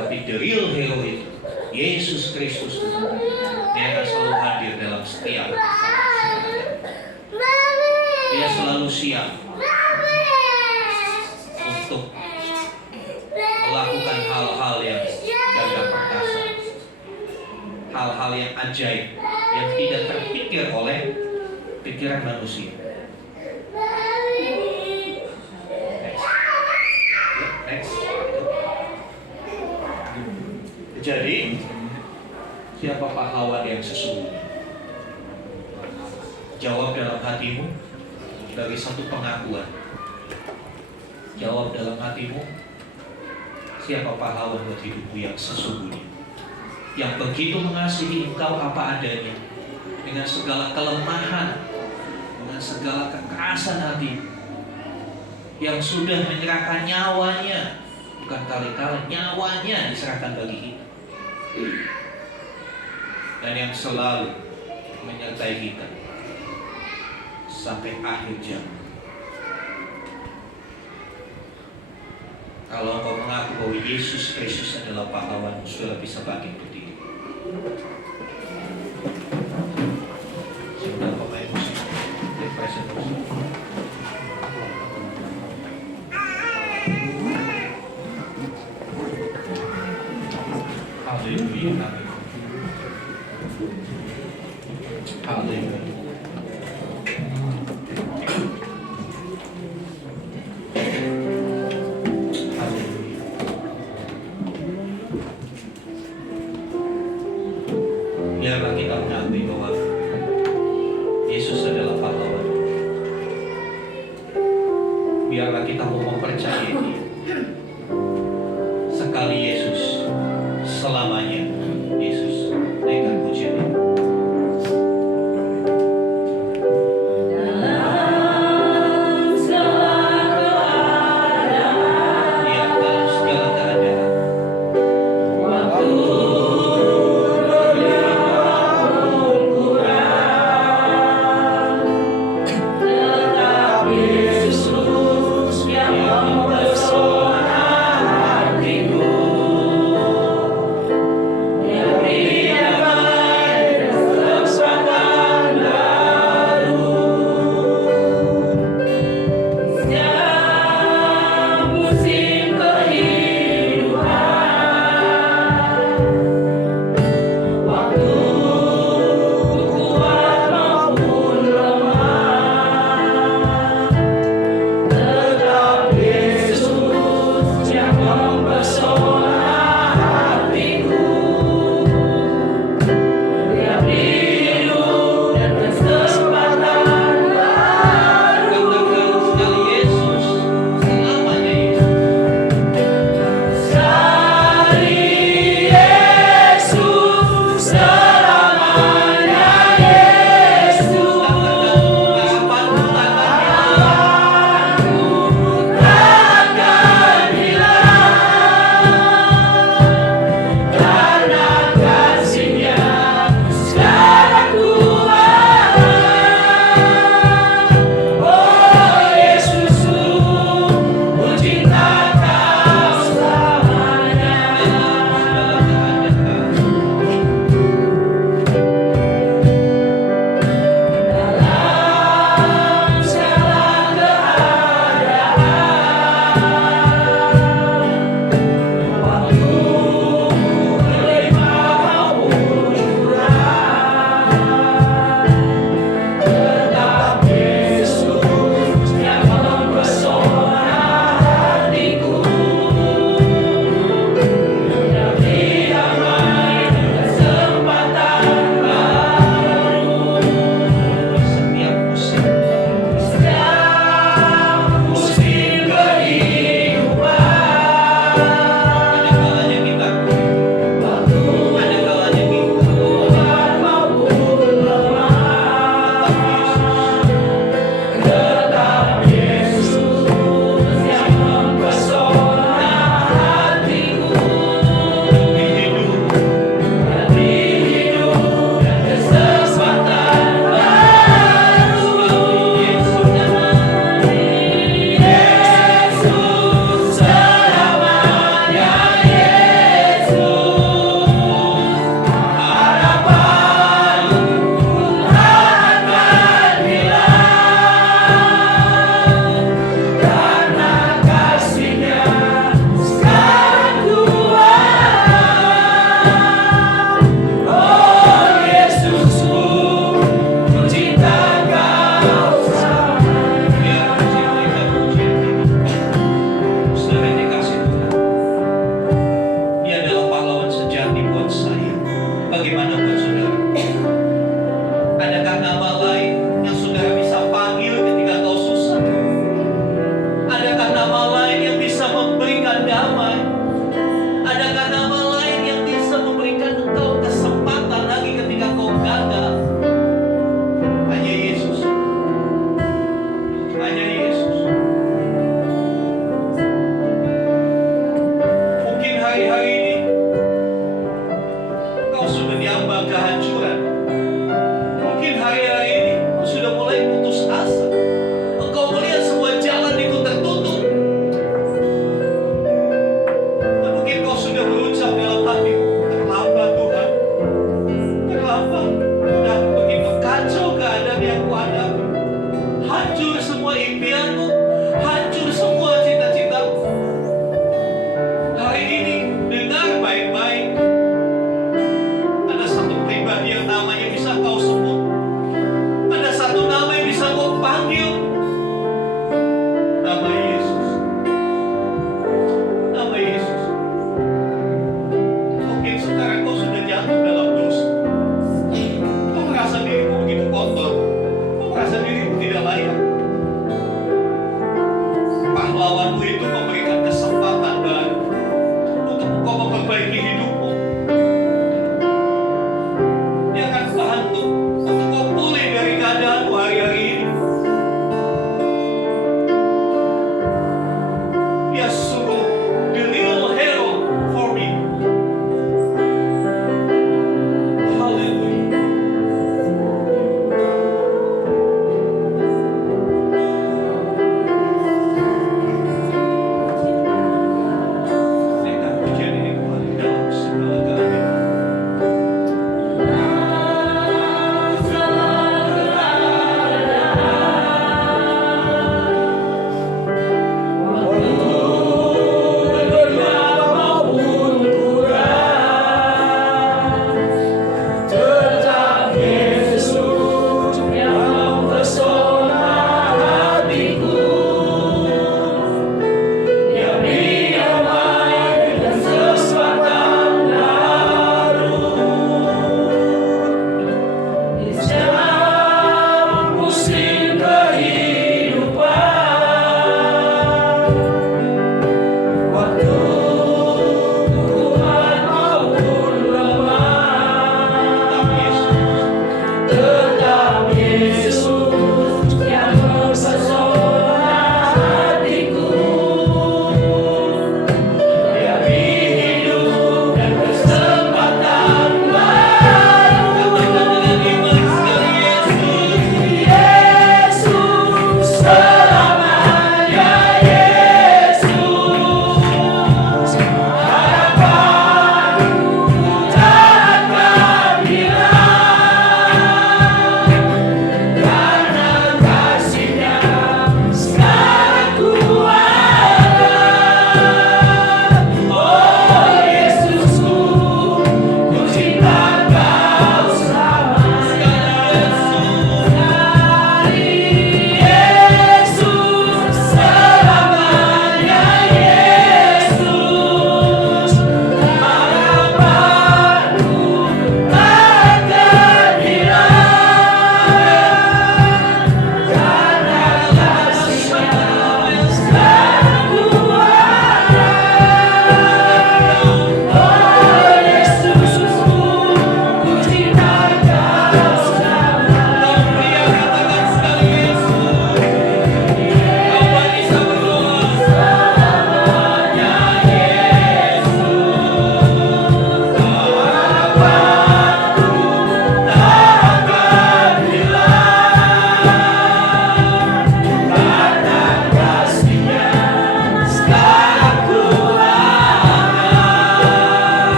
Tapi the real hero itu, Yesus Kristus, dia akan selalu hadir dalam setiap masalah. Dia selalu siap untuk melakukan hal-hal yang gagah perkasa, hal-hal yang ajaib yang tidak terpikir oleh pikiran manusia. Next. Jadi siapa pahlawan yang sesungguhnya? Jawab dalam hatimu dari satu pengakuan. Jawab dalam hatimu, siapa pahlawan buat hidupmu yang sesungguhnya, yang begitu mengasihi engkau apa adanya, dengan segala kelemahan, dengan segala kekerasan hati, yang sudah menyerahkan nyawanya, bukan kali-kali nyawanya diserahkan bagi kita, dan yang selalu menyertai kita sampai akhir zaman. Kalau engkau mengaku bahwa Yesus Kristus adalah pahlawanmu, saudara bisa bangkit berdiri. Saudara pemain musik, present musik. Haleluya. Haleluya. Biarlah biarlah kita mau mempercayai Dia. Sekali Yesus, selamanya Yesus. Naikkan pujian. Ya, dalam segala keadaan. Yesus yang mempesona.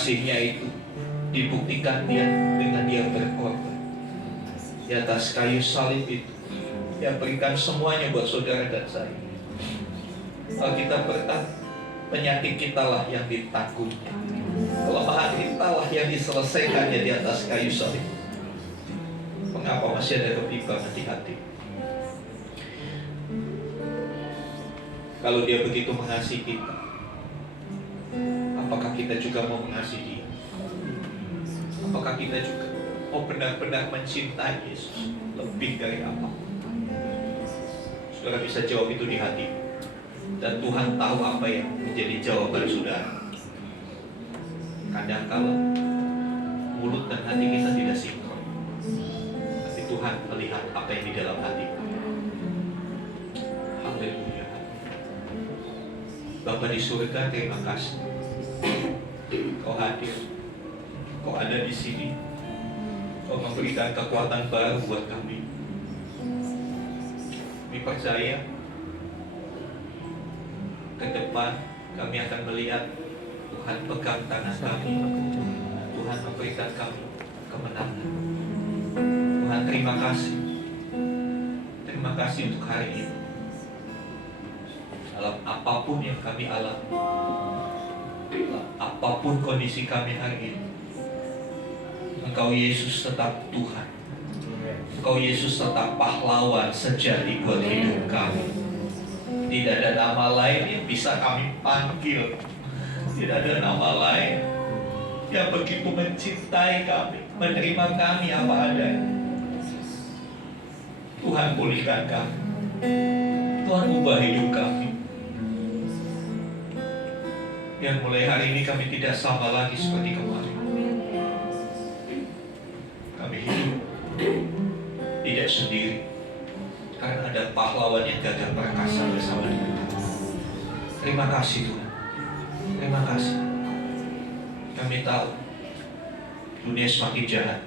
kasihnya itu dibuktikan dia dengan dia berkorban di atas kayu salib itu. Dia berikan semuanya buat saudara dan saya. Alkitab berkata, penyakit kita lah yang ditanggung, kelemahan kita lah yang diselesaikannya di atas kayu salib. Mengapa masih ada kebimbangan di hati? Kalau dia begitu mengasihi kita, apakah kita juga mau mengasihi dia? Apakah kita juga mau benar-benar mencintai Yesus lebih dari apa? Saudara bisa jawab itu di hati. Dan Tuhan tahu apa yang menjadi jawaban saudara. Kadang-kala mulut dan hati kita tidak sinkron, tapi Tuhan melihat apa yang di dalam hati. Haleluya. Bapa di surga, terima kasih. Kau hadir, Kau ada di sini. Kau memberikan kekuatan baru buat kami. Kami percaya ke depan kami akan melihat Tuhan pegang tangan kami. Tuhan memberikan kami kemenangan. Tuhan, terima kasih. Terima kasih untuk hari ini. Dalam apapun yang kami alami, apapun kondisi kami hari ini, Engkau Yesus tetap Tuhan. Engkau Yesus tetap pahlawan sejati buat hidup kami. Tidak ada nama lain yang bisa kami panggil. Tidak ada nama lain yang begitu mencintai kami, menerima kami apa adanya. Tuhan, pulihkan kami. Tuhan, ubah hidup kami. Yang mulai hari ini kami tidak sama lagi seperti kemarin. Kami hidup tidak sendiri, karena ada pahlawan yang gagah perkasa bersama dengan kami. Terima kasih Tuhan. Terima kasih. Kami tahu dunia semakin jahat,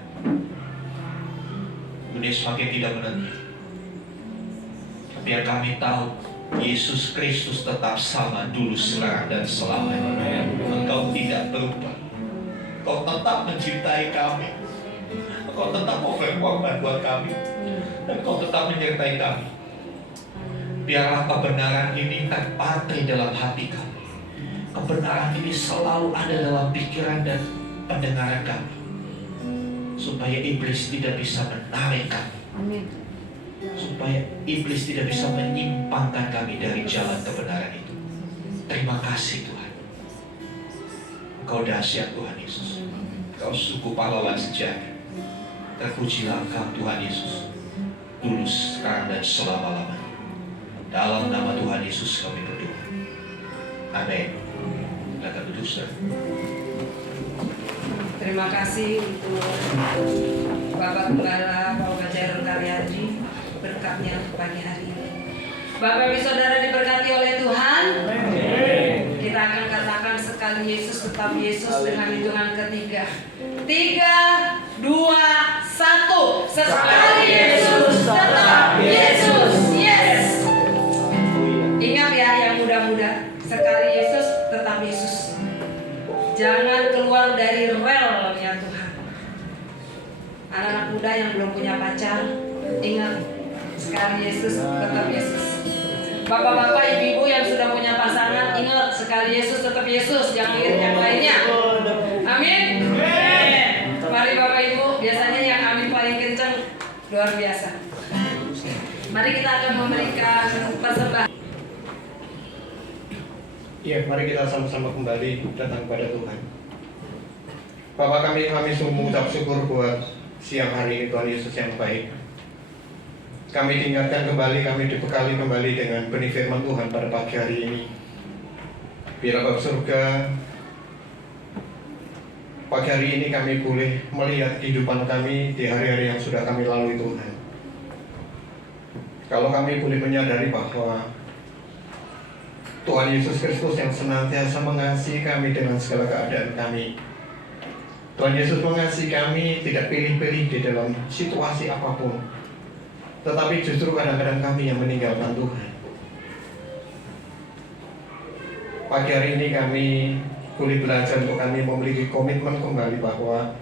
dunia semakin tidak menentu. Tapi yang kami tahu, Yesus Kristus tetap sama dulu, sekarang, dan selamanya. Engkau tidak berubah. Engkau tetap mencintai kami. Engkau tetap mau berkorban buat kami. Dan Engkau tetap menyertai kami. Biarlah kebenaran ini terpatri dalam hati kami. Kebenaran ini selalu ada dalam pikiran dan pendengaran kami, supaya iblis tidak bisa menarik kami. Amin. Supaya iblis tidak bisa menyimpangkan kami dari jalan kebenaran itu. Terima kasih Tuhan. Engkau dahsyat Tuhan Yesus. Engkau sungguh pahlawan sejati. Terpujilah Engkau Tuhan Yesus, dulu, sekarang, dan selama-lamanya. Dalam nama Tuhan Yesus kami berdoa. Amin. Silakan duduk, saudara. Terima kasih untuk Bapak Gembala Bapak Jairun Karyadi, berkatnya pagi hari ini. Bapak Ibu Saudara diberkati oleh Tuhan. Kita akan katakan sekali Yesus tetap Yesus dengan hitungan ketiga. 3, 2, 1. Sekali Yesus tetap Yesus. Yes. Ingat ya yang muda-muda, sekali Yesus tetap Yesus. Jangan keluar dari relnya Tuhan. Anak-anak muda yang belum punya pacar, ingat, sekali Yesus tetap Yesus. Bapak-bapak, ibu-ibu yang sudah punya pasangan, ingat, sekali Yesus tetap Yesus, jangan lihat yang lainnya. Amin. Mari Bapak Ibu, biasanya yang amin paling kencang, luar biasa. Mari kita akan memberikan persembahan. Ya, mari kita sama-sama kembali datang kepada Tuhan. Bapa kami sungguh mengucap syukur buat siang hari ini, Tuhan Yesus yang baik. Kami diingatkan kembali, kami dibekali kembali dengan benih firman Tuhan pada pagi hari ini. Biar Bapa surga, pagi hari ini kami boleh melihat kehidupan kami di hari-hari yang sudah kami lalui, Tuhan. Kalau kami boleh menyadari bahwa Tuhan Yesus Kristus yang senantiasa mengasihi kami dengan segala keadaan kami. Tuhan Yesus mengasihi kami tidak pilih-pilih di dalam situasi apapun, tetapi justru kadang-kadang kami yang meninggalkan Tuhan. Pagi hari ini kami boleh belajar untuk kami memiliki komitmen kembali bahwa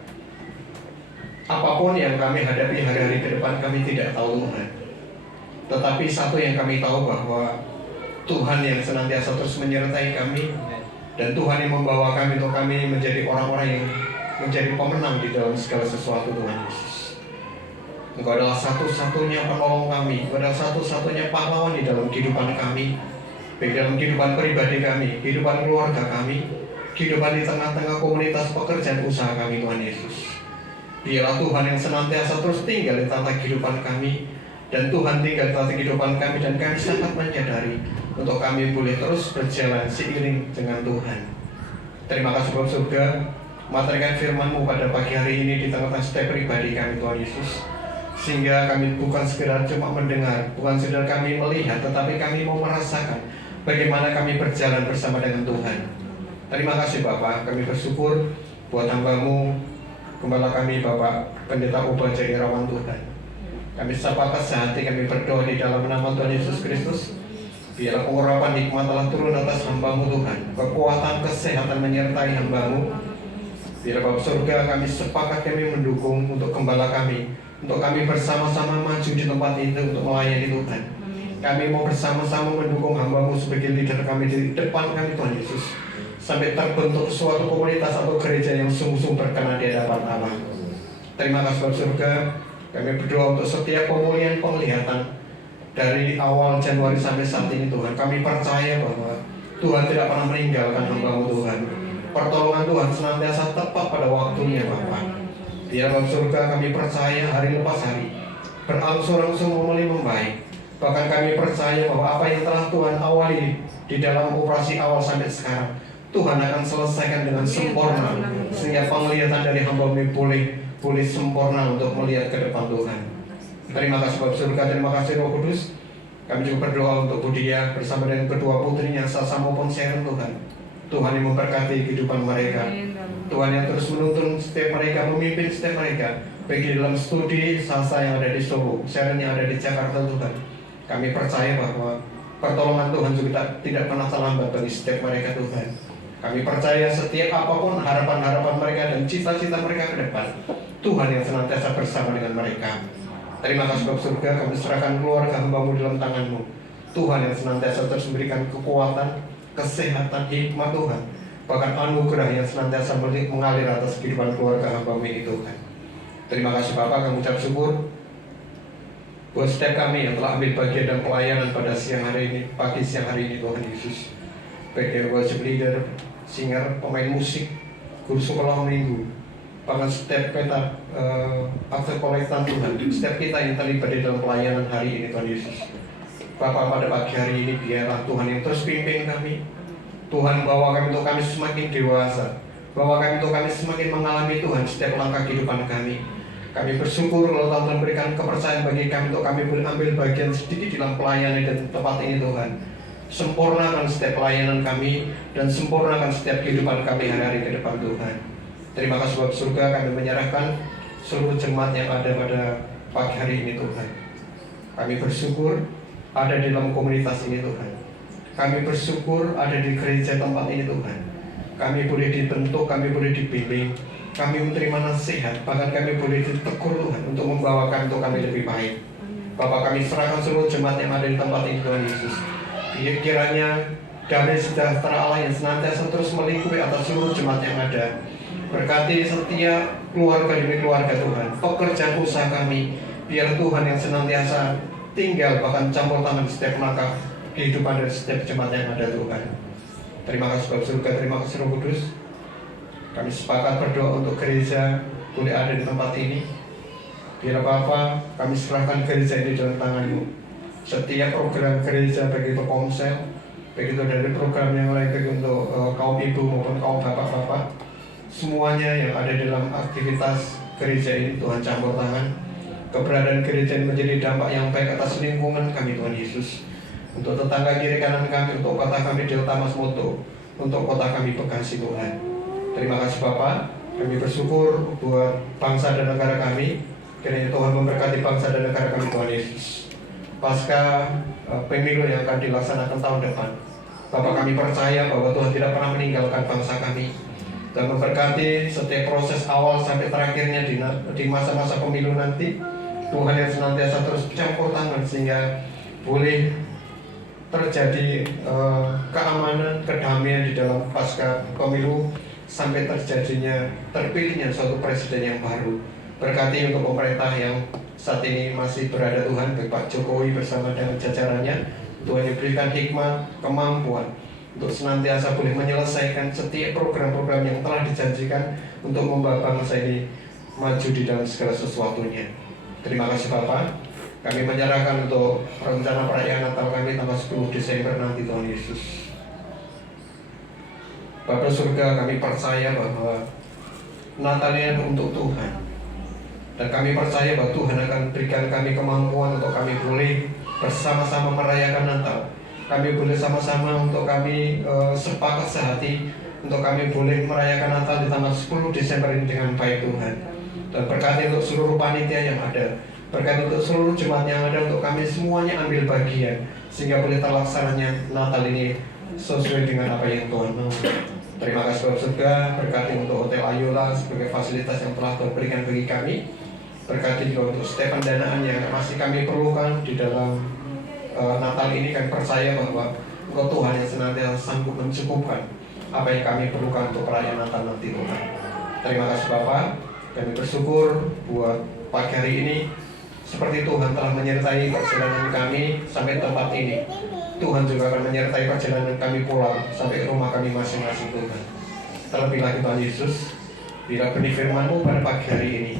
apapun yang kami hadapi hari-hari ke depan kami tidak tahu Tuhan. Tetapi satu yang kami tahu bahwa Tuhan yang senantiasa terus menyertai kami, dan Tuhan yang membawa kami untuk kami menjadi orang-orang yang menjadi pemenang di dalam segala sesuatu. Tuhan Yesus, Engkau adalah satu-satunya penolong kami, Engkau adalah satu-satunya pahlawan di dalam kehidupan kami, baik dalam kehidupan pribadi kami, kehidupan keluarga kami, kehidupan di tengah-tengah komunitas pekerjaan usaha kami. Tuhan Yesus, Dialah Tuhan yang senantiasa terus tinggal di tengah kehidupan kami, dan Tuhan tinggal di tengah kehidupan kami, dan kami sangat menyadari untuk kami boleh terus berjalan seiring dengan Tuhan. Terima kasih Bapak surga, materikan firman-Mu pada pagi hari ini di tengah-tengah setiap pribadi kami Tuhan Yesus, sehingga kami bukan sekedar cuma mendengar, bukan sekedar kami melihat, tetapi kami mau merasakan bagaimana kami berjalan bersama dengan Tuhan. Terima kasih Bapak, kami bersyukur buat hamba-Mu, Gembala kami Bapak Pendeta Ubaja Irawan Tuhan. Kami sepakat sehati, kami berdoa di dalam nama Tuhan Yesus Kristus. Biarlah pengurapan hikmat telah turun atas hamba-Mu Tuhan, kekuatan kesehatan menyertai hamba-Mu. Biarlah Bapak surga, kami sepakat, kami mendukung untuk gembala kami, untuk kami bersama-sama maju di tempat itu untuk melayani Tuhan. Kami mau bersama-sama mendukung hamba-Mu sebagai leader kami di depan kami Tuhan Yesus, sampai terbentuk suatu komunitas atau gereja yang sungguh-sungguh berkenan di hadapan Allah. Terima kasih Bapak surga, kami berdoa untuk setiap pemulihan penglihatan dari awal Januari sampai saat ini Tuhan. Kami percaya bahwa Tuhan tidak pernah meninggalkan hamba-Mu Tuhan. Pertolongan Tuhan senantiasa tepat pada waktunya Bapak. Biar Bapak surga, kami percaya hari lepas hari berangsur-angsur mulai membaik. Bahkan kami percaya bahwa apa yang telah Tuhan awali di dalam operasi awal sampai sekarang, Tuhan akan selesaikan dengan sempurna, sehingga penglihatan dari hamba-Mu boleh sempurna untuk melihat ke depan Tuhan. Terima kasih Bapak surga, terima kasih Roh Kudus. Kami juga berdoa untuk Budia bersama dengan kedua putrinya Sasa maupun Sharon Tuhan. Tuhan yang memberkati kehidupan mereka, Tuhan yang terus menuntun setiap mereka, memimpin setiap mereka, baik di dalam studi Sasa yang ada di Solo, Sharon yang ada di Jakarta Tuhan. Kami percaya bahwa pertolongan Tuhan juga tidak pernah terlambat bagi setiap mereka Tuhan. Kami percaya setiap apapun harapan-harapan mereka dan cita-cita mereka ke depan, Tuhan yang senantiasa bersama dengan mereka. Terima kasih Bapak surga, kami serahkan keluarga hamba-Mu dalam tangan-Mu. Tuhan yang senantiasa terus memberikan kekuatan, kesehatan, hikmat Tuhan, bahkan anugerah yang senantiasa mengalir atas kehidupan keluarga hamba-Mu ini Tuhan. Terima kasih Bapak, kami ucap syukur buat setiap kami yang telah ambil bagian dan pelayanan pada siang hari ini, pagi siang hari ini Tuhan Yesus. Baik dari worship leader, singer, pemain musik, guru sekolah minggu, bahkan setiap kita aktor kolektan Tuhan, setiap kita yang terlibat di dalam pelayanan hari ini Tuhan Yesus. Bapak, pada pagi hari ini biarlah Tuhan yang terus pimpin kami. Tuhan bawa kami untuk kami semakin dewasa, bawa kami untuk kami semakin mengalami Tuhan setiap langkah kehidupan kami. Kami bersyukur kalau Tuhan memberikan kepercayaan bagi kami untuk kami boleh ambil bagian sedikit dalam pelayanan dan tempat ini Tuhan. Sempurnakan setiap pelayanan kami dan sempurnakan setiap kehidupan kami hari-hari ke depan Tuhan. Terima kasih Bapak surga, kami menyerahkan seluruh jemaat yang ada pada pagi hari ini Tuhan. Kami bersyukur ada di dalam komunitas ini Tuhan. Kami bersyukur ada di gereja tempat ini Tuhan. Kami boleh dibentuk, kami boleh dibimbing, kami menerima nasihat, bahkan kami boleh ditegur Tuhan untuk membawakan untuk kami lebih baik. Bapak, kami serahkan seluruh jemaat yang ada di tempat ini Tuhan Yesus. Kiranya damai sejahtera Allah yang senantiasa terus melingkupi atas seluruh jemaat yang ada. Berkati setiap keluarga demi keluarga Tuhan, pekerjaan usaha kami, biar Tuhan yang senantiasa tinggal bahkan campur tangan setiap langkah kehidupan dari setiap jemaat yang ada Tuhan. Terima kasih Bapak surga, terima kasih Roh Kudus. Kami sepakat berdoa untuk gereja boleh ada di tempat ini. Biar Bapak, kami serahkan gereja ini dalam tangan-Mu. Setiap program gereja, baik itu komsel, baik itu dari program yang lain, baik untuk kaum ibu maupun kaum bapak-bapak, semuanya yang ada dalam aktivitas gereja ini Tuhan campur tangan. Keberadaan gereja ini menjadi dampak yang baik atas lingkungan kami Tuhan Yesus, untuk tetangga kiri kanan kami, untuk kota kami Delta Mas Moto, untuk kota kami Bekasi Tuhan. Terima kasih Bapak, kami bersyukur buat bangsa dan negara kami. Kiranya Tuhan memberkati bangsa dan negara kami Tuhan Yesus. Pasca pemilu yang akan dilaksanakan tahun depan, Bapak, kami percaya bahwa Tuhan tidak pernah meninggalkan bangsa kami dan memberkati setiap proses awal sampai terakhirnya di masa-masa pemilu nanti. Tuhan yang senantiasa terus campur tangan sehingga boleh terjadi keamanan, kedamaian di dalam pasca pemilu sampai terpilihnya suatu presiden yang baru. Berkati untuk pemerintah yang saat ini masih berada Tuhan, baik Pak Jokowi bersama dengan jajarannya. Tuhan diberikan hikmat, kemampuan untuk senantiasa boleh menyelesaikan setiap program-program yang telah dijanjikan untuk membawa bangsa ini maju di dalam segala sesuatunya. Terima kasih Bapak. Kami menyerahkan untuk rencana perayaan Natal kami tanggal 10 Desember nanti Tuhan Yesus. Bapa surga, kami percaya bahwa Natal ini untuk Tuhan. Dan kami percaya bahwa Tuhan akan berikan kami kemampuan untuk kami boleh bersama-sama merayakan Natal. Kami boleh sama-sama untuk kami sepakat sehati untuk kami boleh merayakan Natal di tanggal 10 Desember ini dengan baik Tuhan. Dan berkati untuk seluruh panitia yang ada, berkati untuk seluruh jemaat yang ada, untuk kami semuanya ambil bagian sehingga boleh terlaksananya Natal ini sesuai dengan apa yang Tuhan mau. Terima kasih Bapak surga, berkati untuk Hotel Ayola sebagai fasilitas yang telah Tuhan berikan bagi kami. Berkati juga untuk setiap pendanaan yang masih kami perlukan di dalam Natal ini. Kami percaya bahwa Engkau Tuhan yang senantiasa sanggup mencukupkan apa yang kami perlukan untuk perayaan Natal nanti Tuhan. Terima kasih Bapak. Kami bersyukur buat pagi hari ini, seperti Tuhan telah menyertai perjalanan kami sampai tempat ini, Tuhan juga akan menyertai perjalanan kami pulang sampai ke rumah kami masing-masing Tuhan. Terlebih lagi Tuhan Yesus, bila benih firman-Mu pada pagi hari ini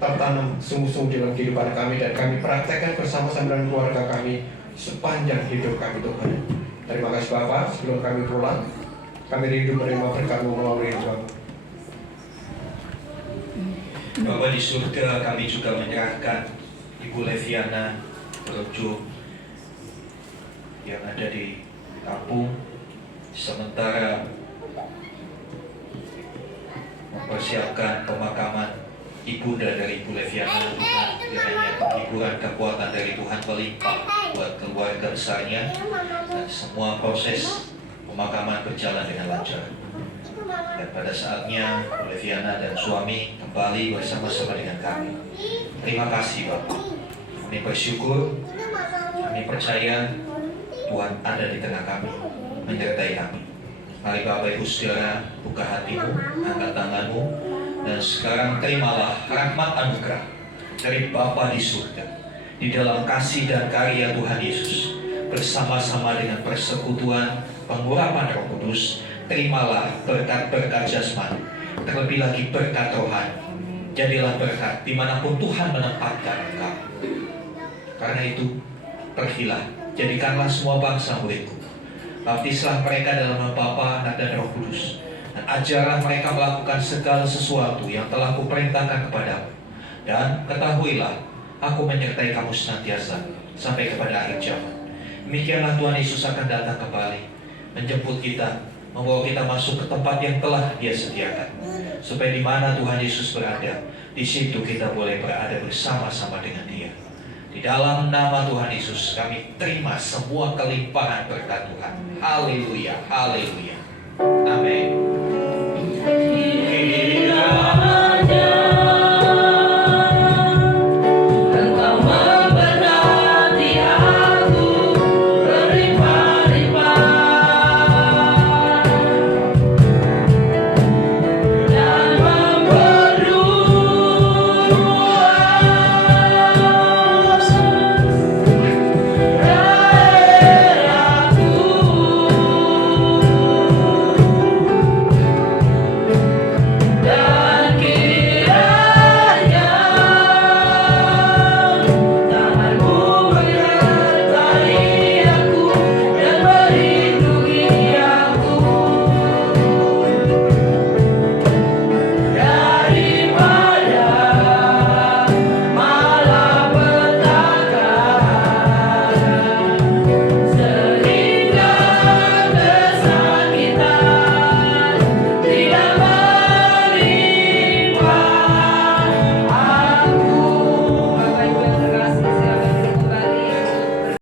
tertanam sungguh-sungguh dalam kehidupan kami dan kami praktekkan bersama-sama dengan keluarga kami sepanjang hidup kami Tuhan. Terima kasih Bapak. Sebelum kami pulang, kami rindu menerima berkat-Mu melalui Tuhan. Bapa di surga, kami juga menyerahkan Ibu Leviana Brojo yang ada di kampung, sementara mempersiapkan pemakaman ibunda dari Ibu Leviana. Tuhan, kiranya penghiburan kekuatan dari Tuhan melimpah buat keluarga besarnya dan semua proses pemakaman berjalan dengan lancar. Dan pada saatnya Ibu Leviana dan suami kembali bersama-sama dengan kami. Terima kasih Bapak. Kami bersyukur, kami percaya Tuhan ada di tengah kami, menyertai kami. Mari Bapak Ibu saudara, buka hatimu, angkat tanganmu, dan sekarang terimalah rahmat anugerah dari Bapa di surga, di dalam kasih dan karya Tuhan Yesus, bersama-sama dengan persekutuan pengurapan Roh Kudus. Terimalah berkat-berkat jasmani, terlebih lagi berkat rohani. Jadilah berkat dimanapun Tuhan menempatkan engkau. Karena itu, pergilah, jadikanlah semua bangsa muridku. Baptislah mereka dalam nama Bapa, Anak dan Roh Kudus, dan ajarlah mereka melakukan segala sesuatu yang telah kuperintahkan kepadamu. Dan ketahuilah, aku menyertai kamu senantiasa sampai kepada akhir zaman. Demikianlah Tuhan Yesus akan datang kembali, menjemput kita, membawa kita masuk ke tempat yang telah Dia sediakan, supaya di mana Tuhan Yesus berada, di situ kita boleh berada bersama-sama dengan Dia. Di dalam nama Tuhan Yesus kami terima semua kelimpahan berkat Tuhan. Haleluya, haleluya. Amin.